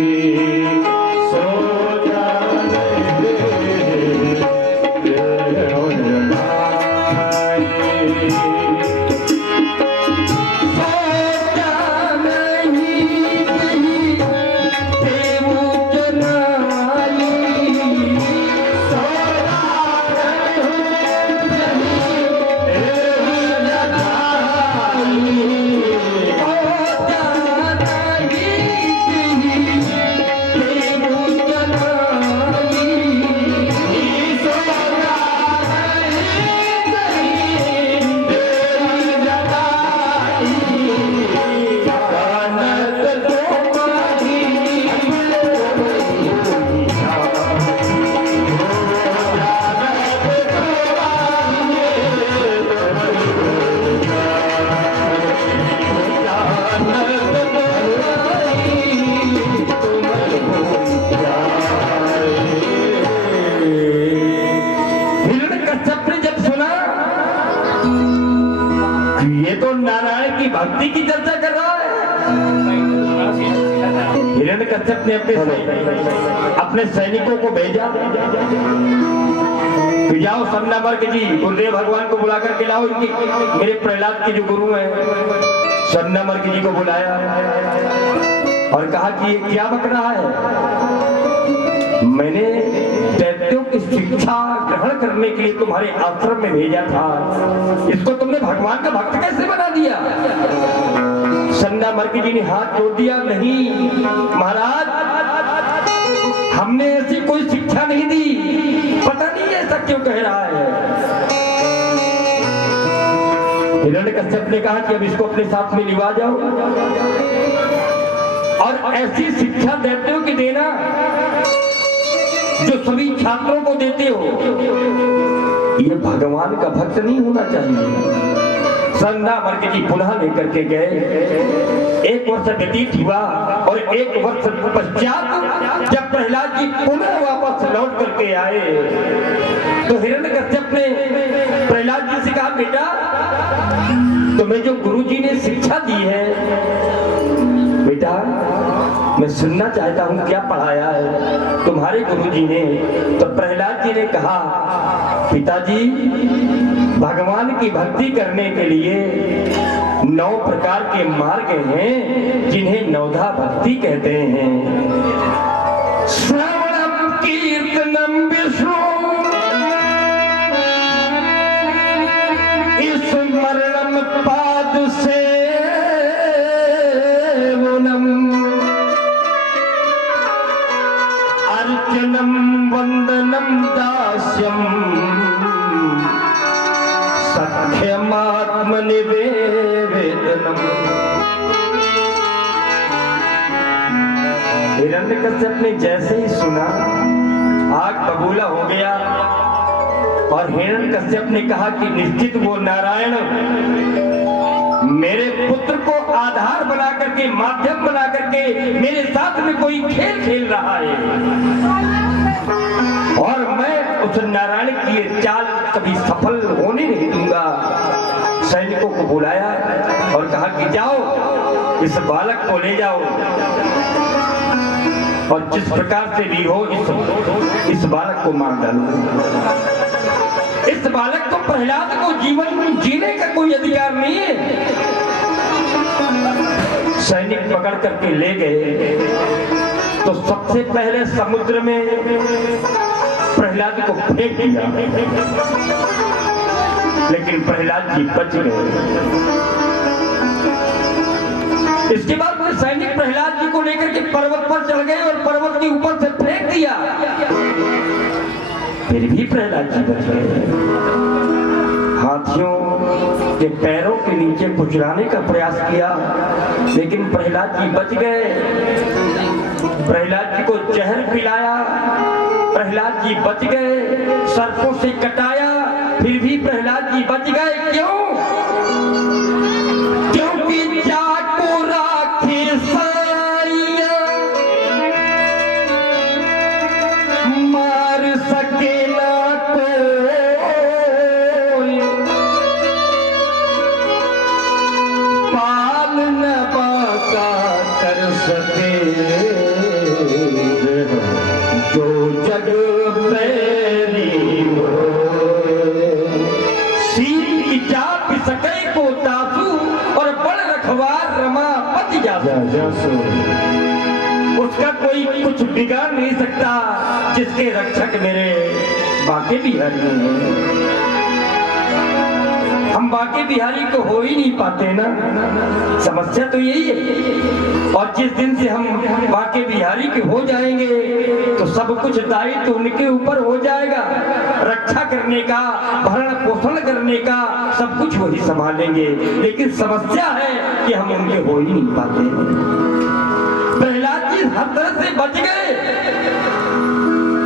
भक्ति की चर्चा कर रहा है। हिरण्यकश्यप ने अपने सैनिकों को भेजा कि जाओ सन्नामर्क जी, गुरुदेव भगवान को बुला करके लाओ, इनकी मेरे प्रहलाद के जो गुरु हैं सन्नामर्क जी को बुलाया और कहा कि ये क्या बक रहा है? मैंने दैत्यों की शिक्षा ग्रहण करने के लिए तुम्हारे आश्रम में भेजा था, इसको तुमने भगवान का भक्त कैसे बना दिया? सन्नामर्क जी ने हाथ जोड़ दिया, नहीं महाराज, हमने ऐसी कोई शिक्षा नहीं दी, पता नहीं ऐसा क्यों कह रहा है। हिरण्यकश्यप ने कहा कि अब इसको अपने साथ में लिवा जाओ और ऐसी शिक्षा दैत्यों की देना जो सभी छात्रों को देते हो, ये भगवान का भक्त नहीं होना चाहिए। सन्नामर्क जी पुनः लेकर के गए। 1 वर्ष व्यतीत हुआ और 1 वर्ष पश्चात जब प्रहलाद जी पुनः वापस लौट करके आए तो हिरण्यकश्यप ने प्रहलाद जी से कहा, बेटा तुम्हें जो गुरुजी ने शिक्षा दी है, बेटा मैं सुनना चाहता हूँ क्या पढ़ाया है तुम्हारे गुरुजी ने। तो प्रहलाद जी ने कहा, पिताजी भगवान की भक्ति करने के लिए 9 प्रकार के मार्ग हैं जिन्हें नवधा भक्ति कहते हैं। श्रवणम कीर्तनम विष्णु स्मरणम पाद सेवनम अर्चनम वंदनम दास्यम सख्यमात्म निवेदनम। हिरण्यकश्यप ने जैसे ही सुना आग बबूला हो गया और हिरण्यकश्यप ने कहा कि निश्चित वो नारायण मेरे पुत्र को आधार बना करके, माध्यम बना करके मेरे साथ में कोई खेल खेल रहा है और मैं उस नारायण की ये चाल कभी सफल होने नहीं दूंगा। सैनिकों को बुलाया और कहा कि जाओ इस बालक को ले जाओ और जिस प्रकार से भी हो इस बालक को मार डालो। इस बालक को, प्रहलाद को जीवन जीने का कोई अधिकार नहीं है। सैनिक पकड़ करके ले गए तो सबसे पहले समुद्र में प्रहलाद को फेंक दिया, लेकिन प्रहलाद जी बच गए। इसके बाद में सैनिक प्रहलाद जी को लेकर के पर्वत पर चढ़ गए और पर्वत के ऊपर से फेंक दिया, फिर भी प्रहलाद जी बच गए। हाथियों के पैरों के नीचे कुचलाने का प्रयास किया, लेकिन प्रहलाद जी बच गए। प्रहलाद जी को जहर पिलाया प्रहलाद जी बच गए, सर्पों से कटाया, फिर भी प्रहलाद जी बच गए। क्यों? क्योंकि जाको राखे साइया, मार सके ना कोई, पाल न बाका कर सके जो जग पैरी होए। सीन की चाप सके को तासू और बड़ रखवार रमा पति जासू। उसका कोई कुछ बिगाड़ नहीं सकता जिसके रक्षक मेरे बाके बिहारी हैं। हम बाके बिहारी को हो ही नहीं पाते ना, समस्या तो यही है। और जिस दिन से हम बाके बिहारी के हो जाएंगे तो सब कुछ दायित्व तो उनके ऊपर हो जाएगा। रक्षा करने का, भरण पोषण करने का सब कुछ वही संभालेंगे। लेकिन समस्या है कि हम उनके हो ही नहीं पाते। प्रहलाद जी हर तरह से बच गए।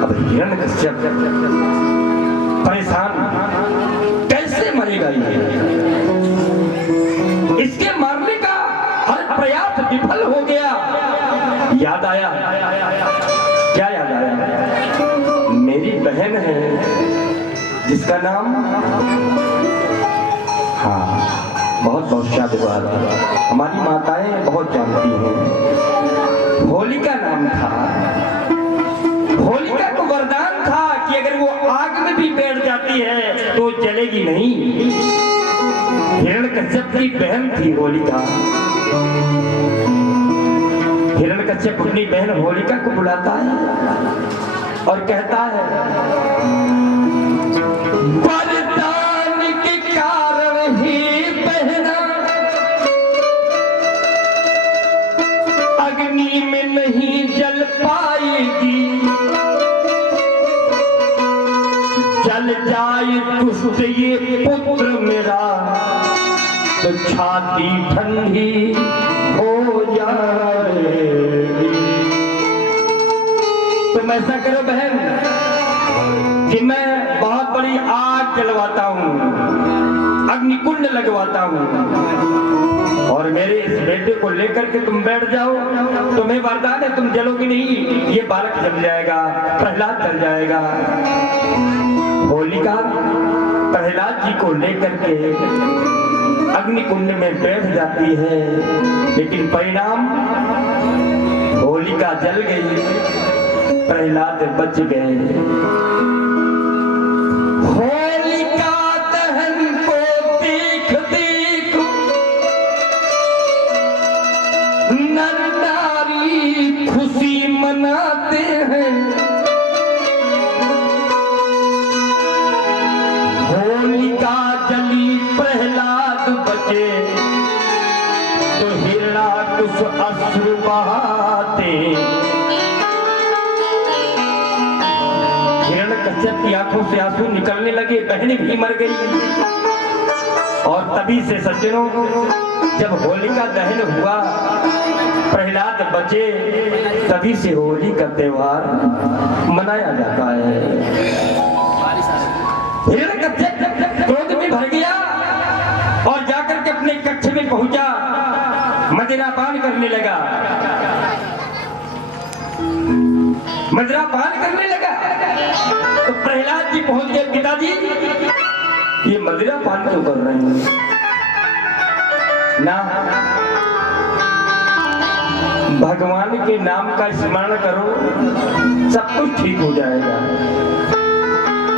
अब हिरण्यकश्यप परेशान, कैसे मरेगा ये? इसके मारने का हर प्रयास विफल हो गया। याद आया, क्या याद आया? मेरी बहन है जिसका नाम, हाँ बहुत बहुत शादवाद, हमारी माताएं बहुत जानती हैं। होलिका नाम था। होलिका को वरदान था कि अगर वो आग में भी बैठ जाती है तो जलेगी नहीं। हिरण्यकश्यप की बहन थी होलिका। हिरण्यकश्यप अपनी बहन होलिका को बुलाता है और कहता है, वरदान के कारण ही बहना अग्नि में नहीं जल पाएगी। जल जाए दुष्ट ये पुत्र मेरा तो छाती ठंडी हो जाएगी। तुम ऐसा करो बहन कि मैं बहुत बड़ी आग जलवाता हूँ, अग्निकुंड लगवाता हूँ और मेरे इस बेटे को लेकर के तुम बैठ जाओ। तुम्हें वरदान है, तुम जलोगी नहीं, ये बालक जल जाएगा, प्रहलाद जल जाएगा। होलिका प्रहलाद जी को लेकर के अग्निकुंड में बैठ जाती है, लेकिन परिणाम होलिका जल गई, प्रहलाद बच गए। होलिका दहन को देख देख नर नारी खुशी मनाते हैं। होलिका जली प्रहलाद बचे तो हिरण्याकुश अश्रु बहाते। हिरण्यकश्यप की आंखों से आंसू निकलने लगे, बहनें भी मर गई। और तभी से सज्जनों, जब होलिका दहन हुआ, प्रहलाद बचे, तभी से होली का त्योहार मनाया जाता है। हिरण्यकश्यप क्रोध में भर गया और जाकर के अपने कक्ष में पहुंचा, मदिरापान करने लगा। मदिरापान करने लगा तो प्रहलाद जी पहुंच गए, पिताजी ये मदिरापान क्यों कर रहे हैं? ना, भगवान के नाम का स्मरण करो, सब कुछ ठीक हो जाएगा।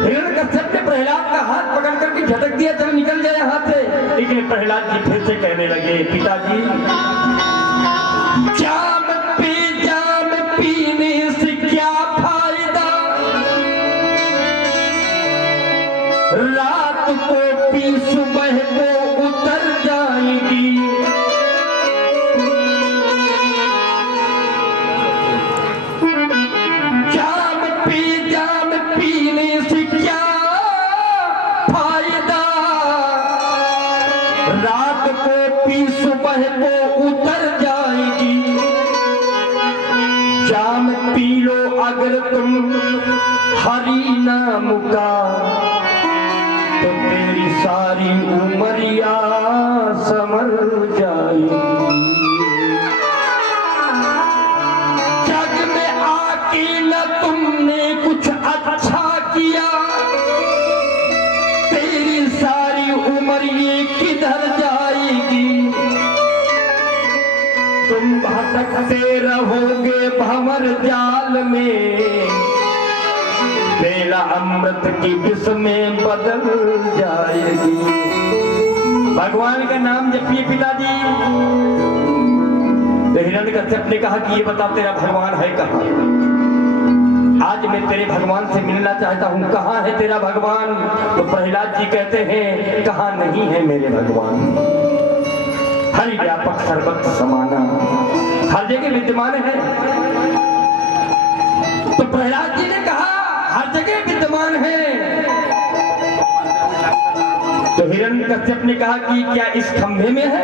हिरण्यकश्यप ने प्रहलाद का हाथ पकड़ करके झटक दिया, चल निकल जाए हाथ से। लेकिन प्रहलाद जी फिर से कहने लगे, पिताजी जाम पीने से क्या फायदा, रात को पी सुबह को उतर जाएगी। जाम पीने से क्या फायदा, रात को पी सुबह को उतर जाएगी। जाम पी लो अगर अगर तुम हरि नाम का तो तेरी सारी उमरिया समर जाएगी। जग में आके न तुमने कुछ अच्छा किया, तेरी सारी उम्र ये किधर जाएगी। तुम भटकते रहोगे भंवर जाल में, बेला अमृत की विष में बदल जाएगी। भगवान का नाम जपिए पिताजी। तो हिरण्यकश्यप ने कहा कि ये बता तेरा भगवान है कहाँ? आज मैं तेरे भगवान से मिलना चाहता हूँ, कहाँ है तेरा भगवान? तो प्रहलाद जी कहते हैं कहाँ नहीं है मेरे भगवान। हरि व्यापक सर्वत्र समाना, हर जगह विद्यमान है। तो प्रहलाद जी ने कहा हर जगह विद्यमान है। तो हिरण्यकश्यप ने कहा कि क्या इस खंभे में है?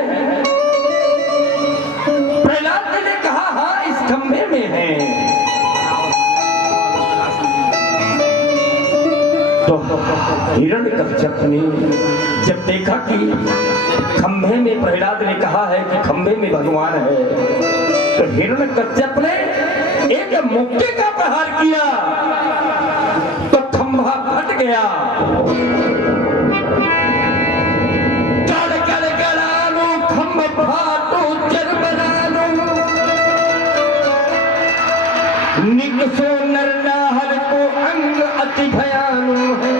प्रहलाद जी ने कहा हाँ इस खंभे में है। तो हिरण्यकश्यप ने जब देखा कि खंभे में, प्रहलाद ने कहा है कि खंभे में भगवान है, तो हिरण्यकश्यप ने एक मुक्के का प्रहार किया तो खंभा फट गया। गड़ गड़ गड़ानो खंभ फाटो चरमरानो, निकसो नरनाहर को अंग अति भयानो है।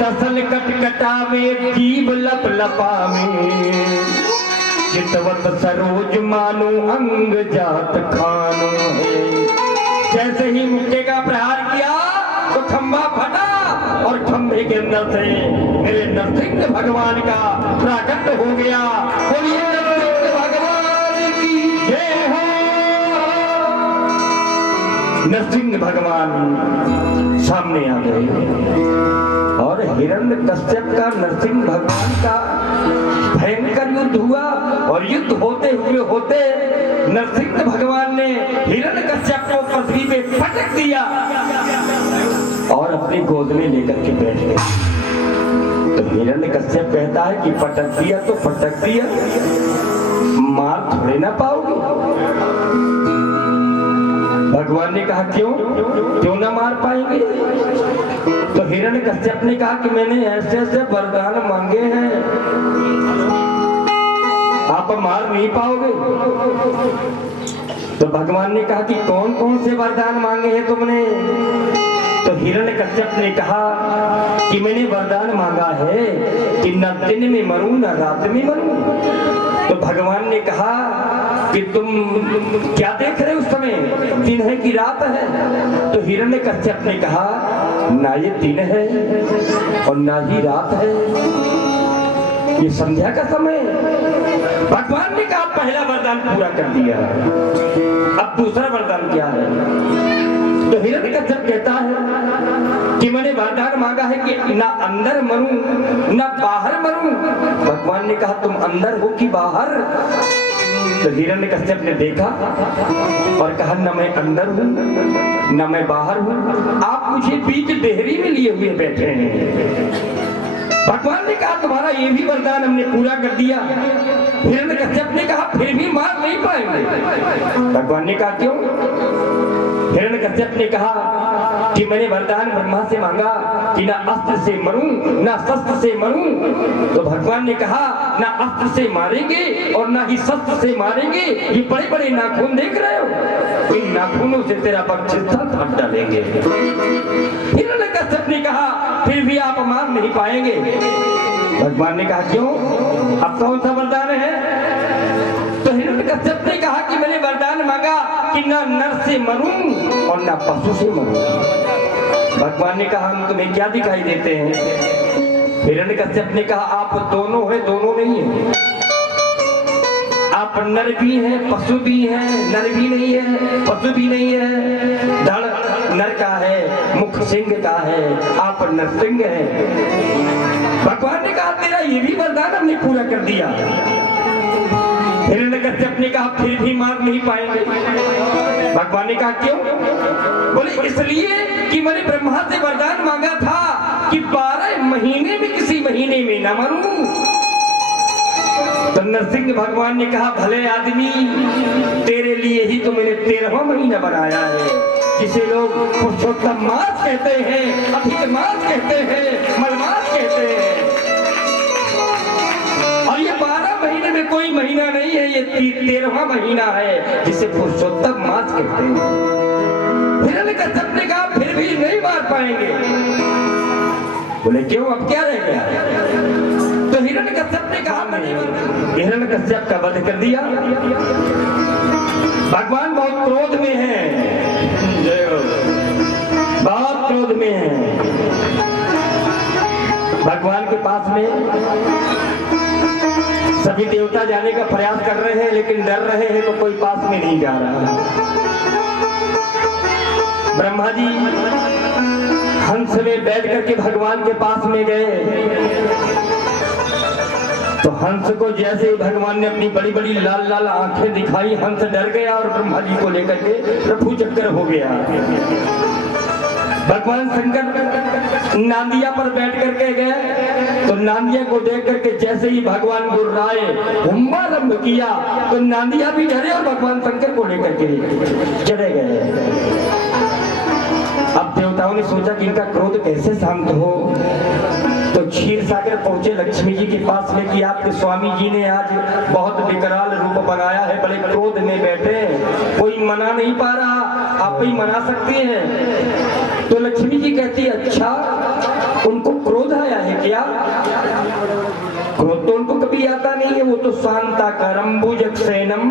तसल कटकटावे जीव लप लपावे, चितवत सरोज मानो अंग जात खानो है। जैसे ही मुक्के का प्रहार किया तो खंभा फटा और खंभे के अंदर से मेरे नरसिंह भगवान का प्राकट हो गया। बोलिए नरसिंह भगवान की जय हो। नरसिंह भगवान सामने आ गए और हिरण्यकश्यप का नरसिंह भगवान का भयंकर युद्ध हुआ। और युद्ध होते हुए होते नरसिंह भगवान ने हिरण्यकश्यप को पृथ्वी पे पटक दिया और अपनी गोद में लेकर के बैठ गए। तो हिरण्यकश्यप कहता है कि पटक दिया तो पटक दिया, मार थोड़े ना पाओगे। भगवान ने कहा क्यों ना मार पाएंगे? तो हिरण्यकश्यप ने कहा कि मैंने ऐसे ऐसे वरदान मांगे हैं, आप मार नहीं पाओगे। तो भगवान ने कहा कि कौन कौन से वरदान मांगे हैं तुमने? तो हिरण्यकश्यप ने कहा कि मैंने वरदान मांगा है कि न दिन में मरूं न रात में मरूं। तो भगवान ने कहा कि तुम क्या देख रहे हो उस समय, दिन है कि रात है? तो हिरण्यकश्यप ने कहा ना ये दिन है और ना ही रात है, ये संध्या का समय। भगवान ने कहा पहला वरदान पूरा कर दिया, अब दूसरा वरदान क्या है? तो हिरण्यकश्यप कहता है कि मैंने वरदान मांगा है कि ना अंदर मरूं ना बाहर मरूं। भगवान ने कहा तुम अंदर हो कि बाहर? तो हिरण्यकश्यप ने देखा और कहा न मैं अंदर हूं न मैं बाहर हूं, आप मुझे बीच देहरी में लिए हुए बैठे हैं। भगवान ने कहा तुम्हारा ये भी वरदान हमने पूरा कर दिया। हिरण्यकश्यप ने कहा फिर भी मार नहीं पाएंगे। भगवान ने कहा क्यों? हिरण्यकश्यप ने कहा कि मैंने वरदान ब्रह्मा से मांगा कि ना अस्त्र से मरूं ना शस्त्र से मरूं। तो भगवान ने कहा ना अस्त्र से मारेंगे और ना ही शस्त्र से मारेंगे, ये बड़े बड़े नाखून देख रहे हो, इन नाखूनों से तेरा बक्षस्थल काट डालेंगे। हिरण्यकश्यप ने कहा फिर भी आप मार नहीं पाएंगे। भगवान ने कहा क्यों? अब कौन सा वरदान है? तो हिरण्यकश्यप ने कहा कि मैंने वरदान मांगा कि ना नर से मरूं और ना पशु से मरूं। भगवान ने कहा हम तुम्हें क्या दिखाई देते हैं? हिरण्यकश्यप ने कहा आप दोनों हैं, दोनों नहीं है। आप नर भी हैं पशु भी हैं, नर भी नहीं है पशु भी नहीं है। धड़ नर का है, मुख सिंह का है, आप नरसिंह हैं। भगवान ने कहा तेरा ये भी वरदान हमने पूरा कर दिया। हिरण्यकश्यप ने कहा फिर भी मार नहीं पाएंगे। भगवान ने कहा क्यों? बोले इसलिए कि मैंने ब्रह्मा से वरदान मांगा था कि 12 महीने में किसी महीने में न मरूं। तो नरसिंह भगवान ने कहा भले आदमी, तेरे लिए ही तो मैंने 13वां महीना बनाया है, जिसे लोग पुरुषोत्तम मास कहते हैं, अधिक मास कहते हैं, मलमास कहते हैं। और ये 12 महीने में कोई महीना नहीं है, ये 13वां महीना है जिसे पुरुषोत्तम मास कहते हैं। हिरण्यकश्यप ने कहा फिर भी नहीं मार पाएंगे। बोले क्यों, अब क्या रह गया? तो हिरण्यकश्यप ने कहा मैं नहीं मारूंगा। हिरण्यकश्यप का वध कर दिया। भगवान बहुत क्रोध में है, बहुत क्रोध में है। भगवान के पास में सभी देवता जाने का प्रयास कर रहे हैं, लेकिन डर रहे हैं तो कोई पास में नहीं जा रहा। ब्रह्मा जी हंस में बैठ करके भगवान के पास में गए, तो हंस को जैसे ही भगवान ने अपनी बड़ी बड़ी लाल लाल आंखें दिखाई, हंस डर गया और ब्रह्मा जी को लेकर के रफू चक्कर हो गया। भगवान शंकर नांदिया पर बैठ करके गए, तो नांदिया को देख करके जैसे ही भगवान गुर्राए, हुम्मारंभ किया, तो नांदिया भी डरे और भगवान शंकर को लेकर के चले गए। अब देवताओं ने सोचा कि इनका क्रोध कैसे शांत हो, तो क्षीर सागर पहुंचे लक्ष्मी जी के पास में कि आपके स्वामी जी ने आज बहुत विकराल रूप बनाया है, बड़े क्रोध में बैठे, कोई मना नहीं पा रहा, आप ही मना सकती हैं। तो लक्ष्मी जी कहती है अच्छा, उनको क्रोध आया है क्या? क्रोध तो उनको कभी आता नहीं है, वो तो शांताकारं भुजगशयनम,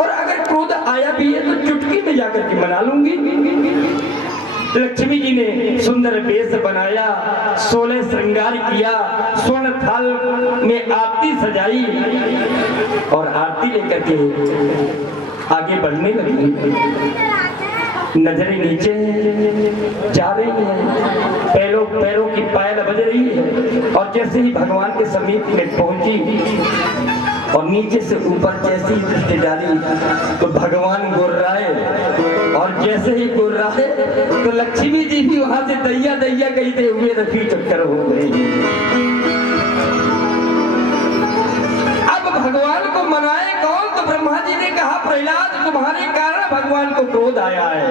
और अगर क्रोध आया भी है तो चुटकी में जाकर के मना लूंगी। लक्ष्मी जी ने सुंदर वेश बनाया, 16 श्रृंगार किया, स्वर्ण थाल में आरती सजाई और आरती लेकर के आगे बढ़ने लगी। नजरें नीचे जा रही है, पैरों की पायल बज रही है, और जैसे ही भगवान के समीप में पहुंची और नीचे से ऊपर जैसे ही दृष्टि डाली तो भगवान गुर्राए, और जैसे ही गुर्राए तो लक्ष्मी जी भी वहां से दैया दैया कहते हुए रफी चक्कर हो गई। अब भगवान को मनाए कौन? तो ब्रह्मा जी ने कहा प्रहलाद तुम्हारे कारण भगवान को क्रोध आया है।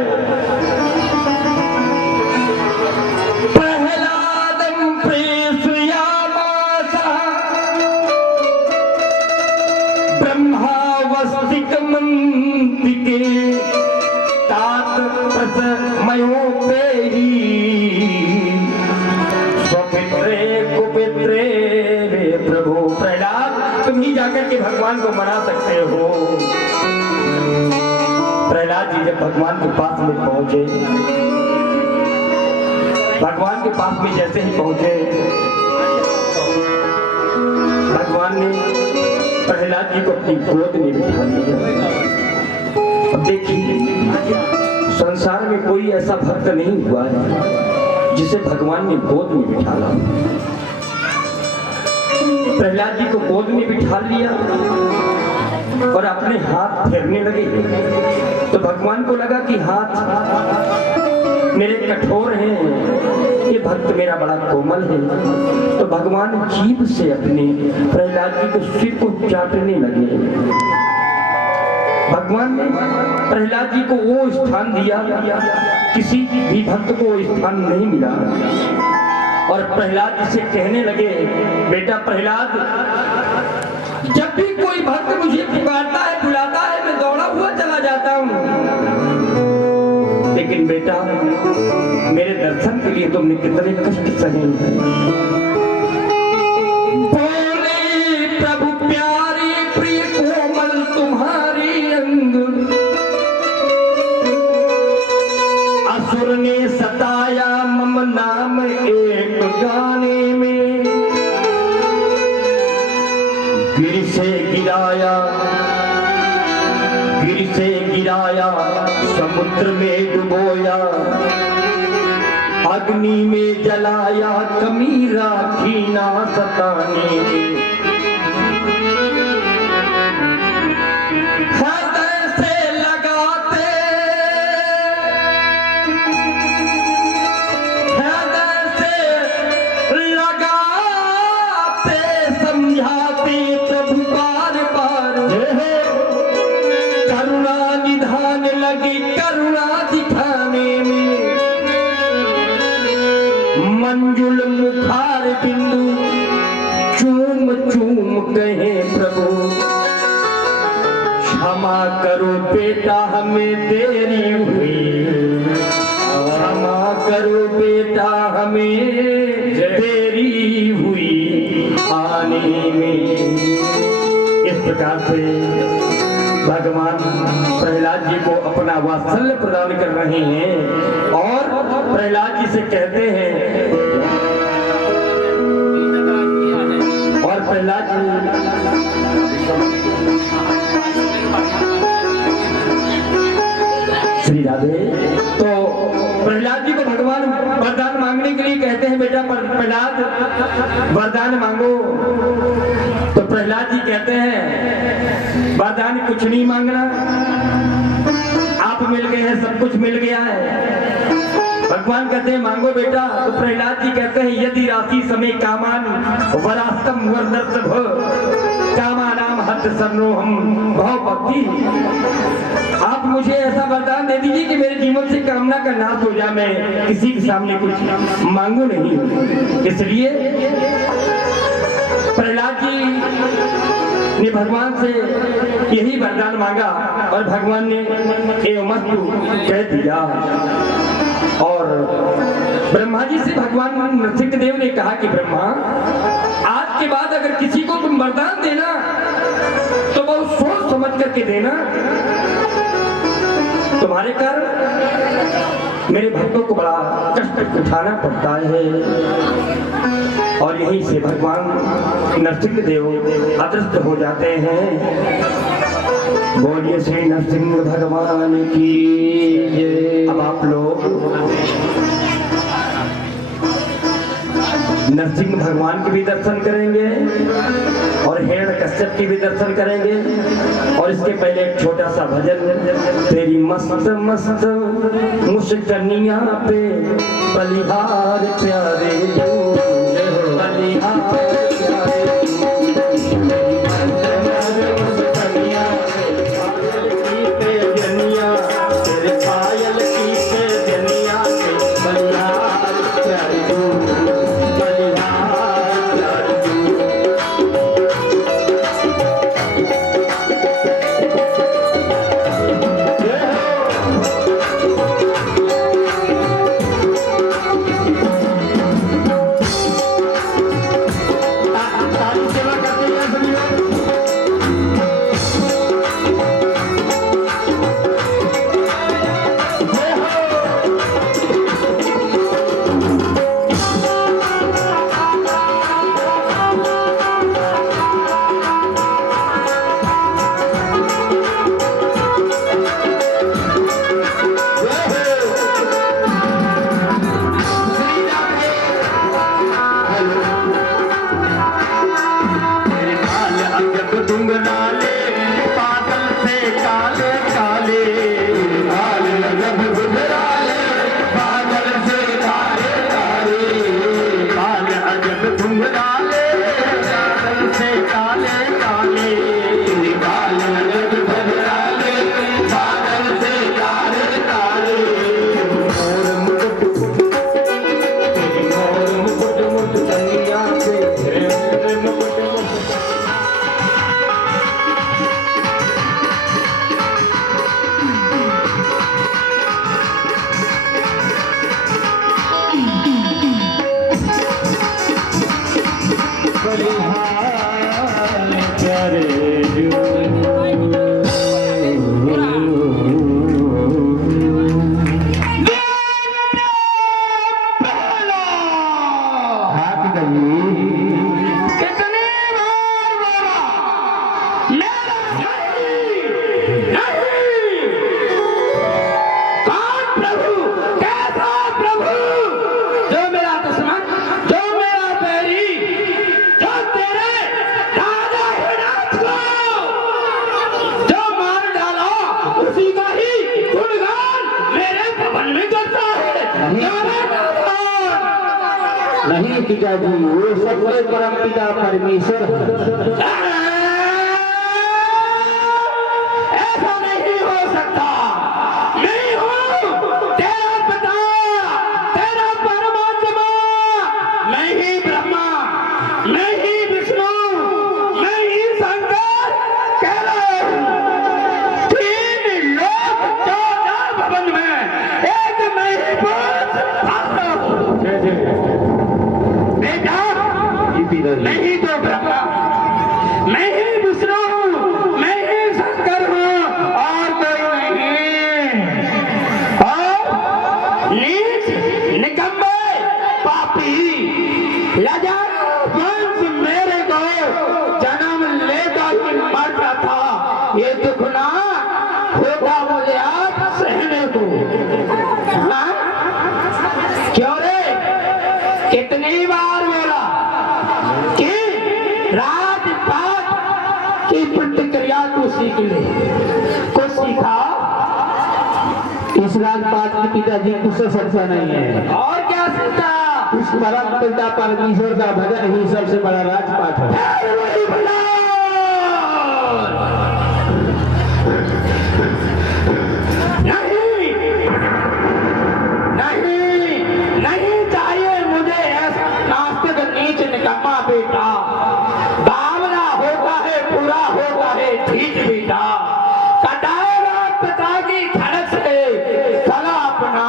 प्रहलादं प्रेषयामास ब्रह्मावस्तिक मंतिके तात प्रसमयोपेहि स्वपित्रे कुपित्रे वे प्रभु। प्रहलाद तुम ही जाकर के भगवान को मना सकते हो। प्रहलाद जी जब भगवान के पास में पहुंचे, भगवान के पास में जैसे ही पहुंचे, भगवान ने प्रहलाद जी को अपनी गोद में बिठा लिया। अब देखिए संसार में कोई ऐसा भक्त नहीं हुआ है जिसे भगवान ने गोद में बिठाला। प्रहलाद जी को गोद में बिठा लिया और अपने हाथ फेरने लगे, तो भगवान को लगा कि हाथ मेरे कठोर हैं, ये भक्त मेरा बड़ा कोमल है। तो भगवान जीभ से अपने प्रहलाद जी के सिर को चाटने लगे। भगवान ने प्रहलाद जी को वो स्थान दिया, किसी भी भक्त को वो स्थान नहीं मिला। और प्रहलाद जी से कहने लगे बेटा प्रहलाद, जब भी कोई भक्त मुझे पुकारता है बुलाता है मैं दौड़ा हुआ चला जाता हूँ, लेकिन बेटा मेरे दर्शन के लिए तुमने कितने कष्ट सहे। बोले प्रभु प्यारे प्रिय कोमल तुम्हारी अंग, असुर ने सताया मम नाम एक गाने में, गिर से गिराया समुद्र में डुबोया, अग्नि में जलाया कमी राखी ना सताने। मंजुल मुखार बिंदु चूम चूम कहे प्रभु, क्षमा करो बेटा हमें देरी हुई, क्षमा करो बेटा हमें देरी हुई आने में। इस प्रकार से भगवान प्रहलाद जी को अपना वात्सल्य प्रदान कर रहे हैं और प्रहलाद जी से कहते हैं, और प्रहलाद जी श्री राधे, तो प्रहलाद जी को भगवान वरदान मांगने के लिए कहते हैं, बेटा प्रहलाद वरदान मांगो। तो प्रहलाद जी कहते हैं, वरदान कुछ नहीं मांगना, आप मिल गए हैं, सब कुछ मिल गया है। भगवान कहते हैं मांगो बेटा। तो प्रहलाद जी कहते हैं, यदि राशि समय कामान वरास्तम वर्दर्श भ कामानाम हद सर्नो हम भाव भक्ति। आप मुझे ऐसा वरदान दे दीजिए कि मेरे जीवन से कामना का नाश हो जाए, मैं किसी के सामने कुछ मांगू नहीं। इसलिए प्रहलाद जी ने भगवान से यही वरदान मांगा और भगवान ने एवमस्तु कह दिया। और ब्रह्मा जी से भगवान नरसिंहदेव ने कहा कि ब्रह्मा, आज के बाद अगर किसी को तुम वरदान देना तो बहुत सोच समझ करके देना, तुम्हारे कारण मेरे भक्तों को बड़ा कष्ट उठाना पड़ता है। और यहीं से भगवान नरसिंहदेव अदृश्य हो जाते हैं। बोलिए श्री नरसिंह भगवान की जय। अब आप लोग नरसिंह भगवान के भी दर्शन करेंगे और हिरण्यकश्यप की भी दर्शन करेंगे। और इसके पहले एक छोटा सा भजन, तेरी मस्त मस्त मुस्कनिया पे बलिहार प्यारे बलिहार नहीं पिताजी, वो सबसे परम पिता परमेश्वर ऐसा नहीं हो सकता। मैं हूँ तेरा पिता, तेरा परमात्मा। मैं ही तो ब्रह्मा, मैं ही विष्णु हूँ, मैं ही शंकर हूँ और कोई नहीं। और नीच, निकम्मे, पापी, लजाया वंश मेरे को जन्म लेकर ही मरता था। ये दुख ना होगा मुझे आज सहने को। हाँ? क्यों रे? कितनी बार बोला कि राजपाट की प्रतिक्रिया तू सीख ले। कुछ सीखा? इस राजपाट के पिताजी कुछ से सकता नहीं है। और क्या सीखा? उस परम पिता परमेश्वर का भजन ही सबसे बड़ा राजपाट है। नहीं, नहीं, नहीं चाहिए मुझे ऐसा नास्तिक नीच निकम्मा बेटा। बावला होता है, पूरा होता है ठीक बेटा। कटाएगा पिता की खड़क से चला अपना,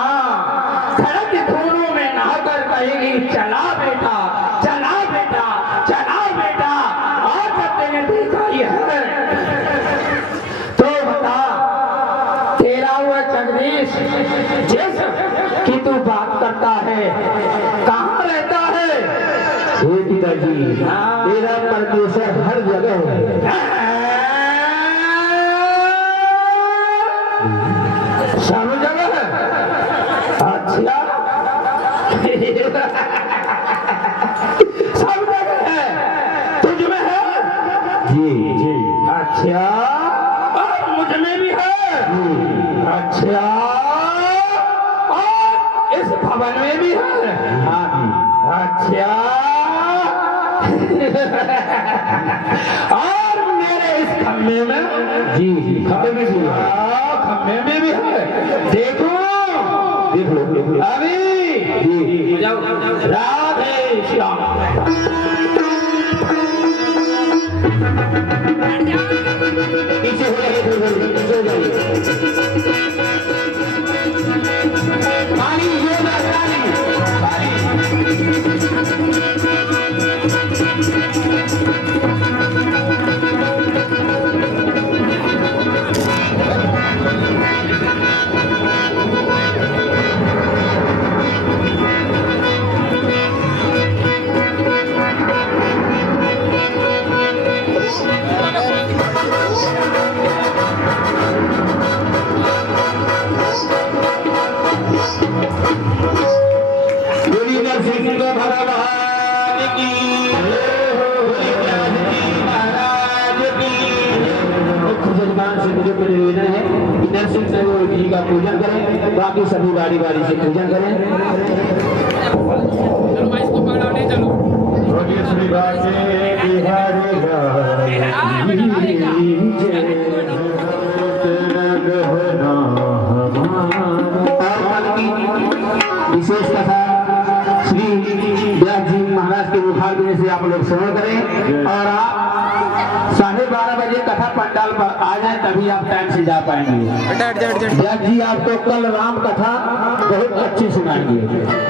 खड़क धूलों में नहाकर कहेगी चला बेटा, चला बेटा, चला बेटा। और जब तेने देखा यह तो बता, तेरा हुआ जगदीश जिस की तू बात करता है कहाँ रहता है? हे पिताजी, मेरा परमेश्वर हर जगह है। सब जगह है? अच्छा सब जगह है, तुझ में है? जी जी अच्छा, और मुझ में भी है? अच्छा, और इस भवन में भी है? हाँ जी। अच्छा, और मेरे इस खम्भे में? जी जी खबर में भी है। खम्भे में भी है। देखो देख लो देख लो। अभी जी राधे श्याम। पीछे हो जाइए, पीछे हो जाइए। पानी ये ना पानी का पूजन करें, बाकी सभी बारी बारी से पूजन करें। विशेष कथा श्री व्यास जी महाराज के मुखार से आप लोग श्रवण करें और आप 12:30 बजे कथा पंडाल पर आ जाए, तभी आप टाइम से जा पाएंगे। व्यास जी आपको कल राम कथा बहुत अच्छी सुनाएंगे,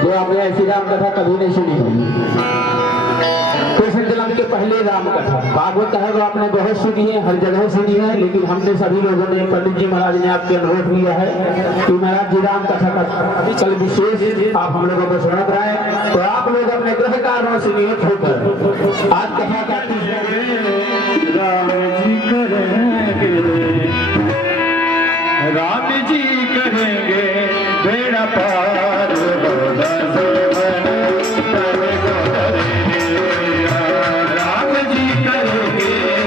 जो आपने ऐसी राम कथा कभी नहीं सुनी होगी। कृष्ण जन्म के पहले राम कथा भागवत है वो आपने बहुत सुनी है, हर जगह सुनी है, लेकिन हमने सभी लोगों ने पंडित जी महाराज ने आपके अनुरोध किया है कि महाराज जी राम कथा का कल विशेष आप हम लोगों को सुना कराए, तो आप लोग अपने ग्रह कारणों से नियत होकर आज कथा का राम जी करेंगे बेड़ा पार होगा जीवन तर करेंगे। राम जी करेंगे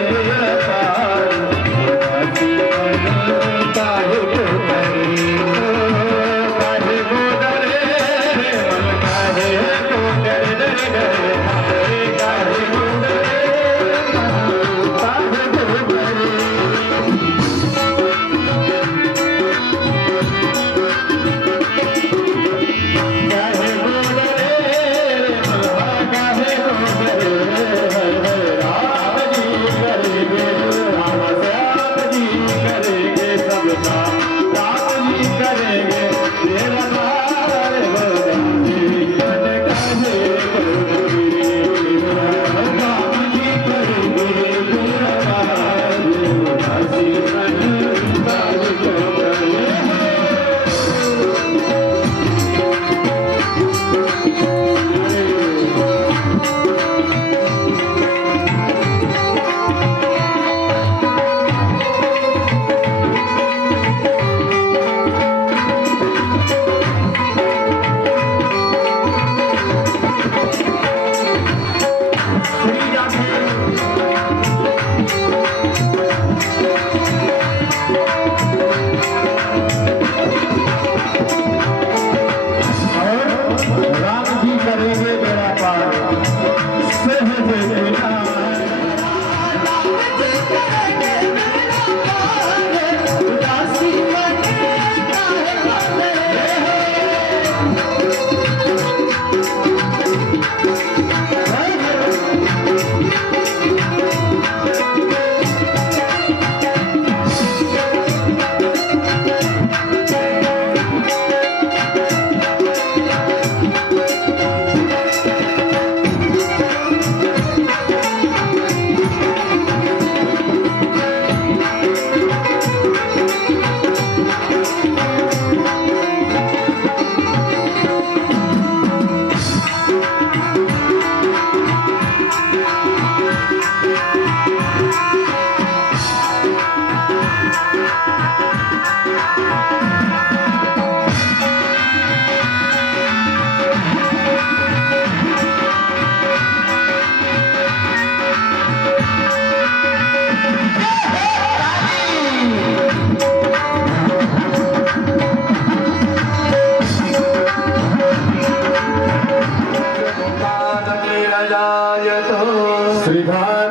बेड़ा पार होगा जीवन काहे को काहे को डरे मन काहे को डरे डरे डरे काहे को डरे काहे को डरे। श्रीधर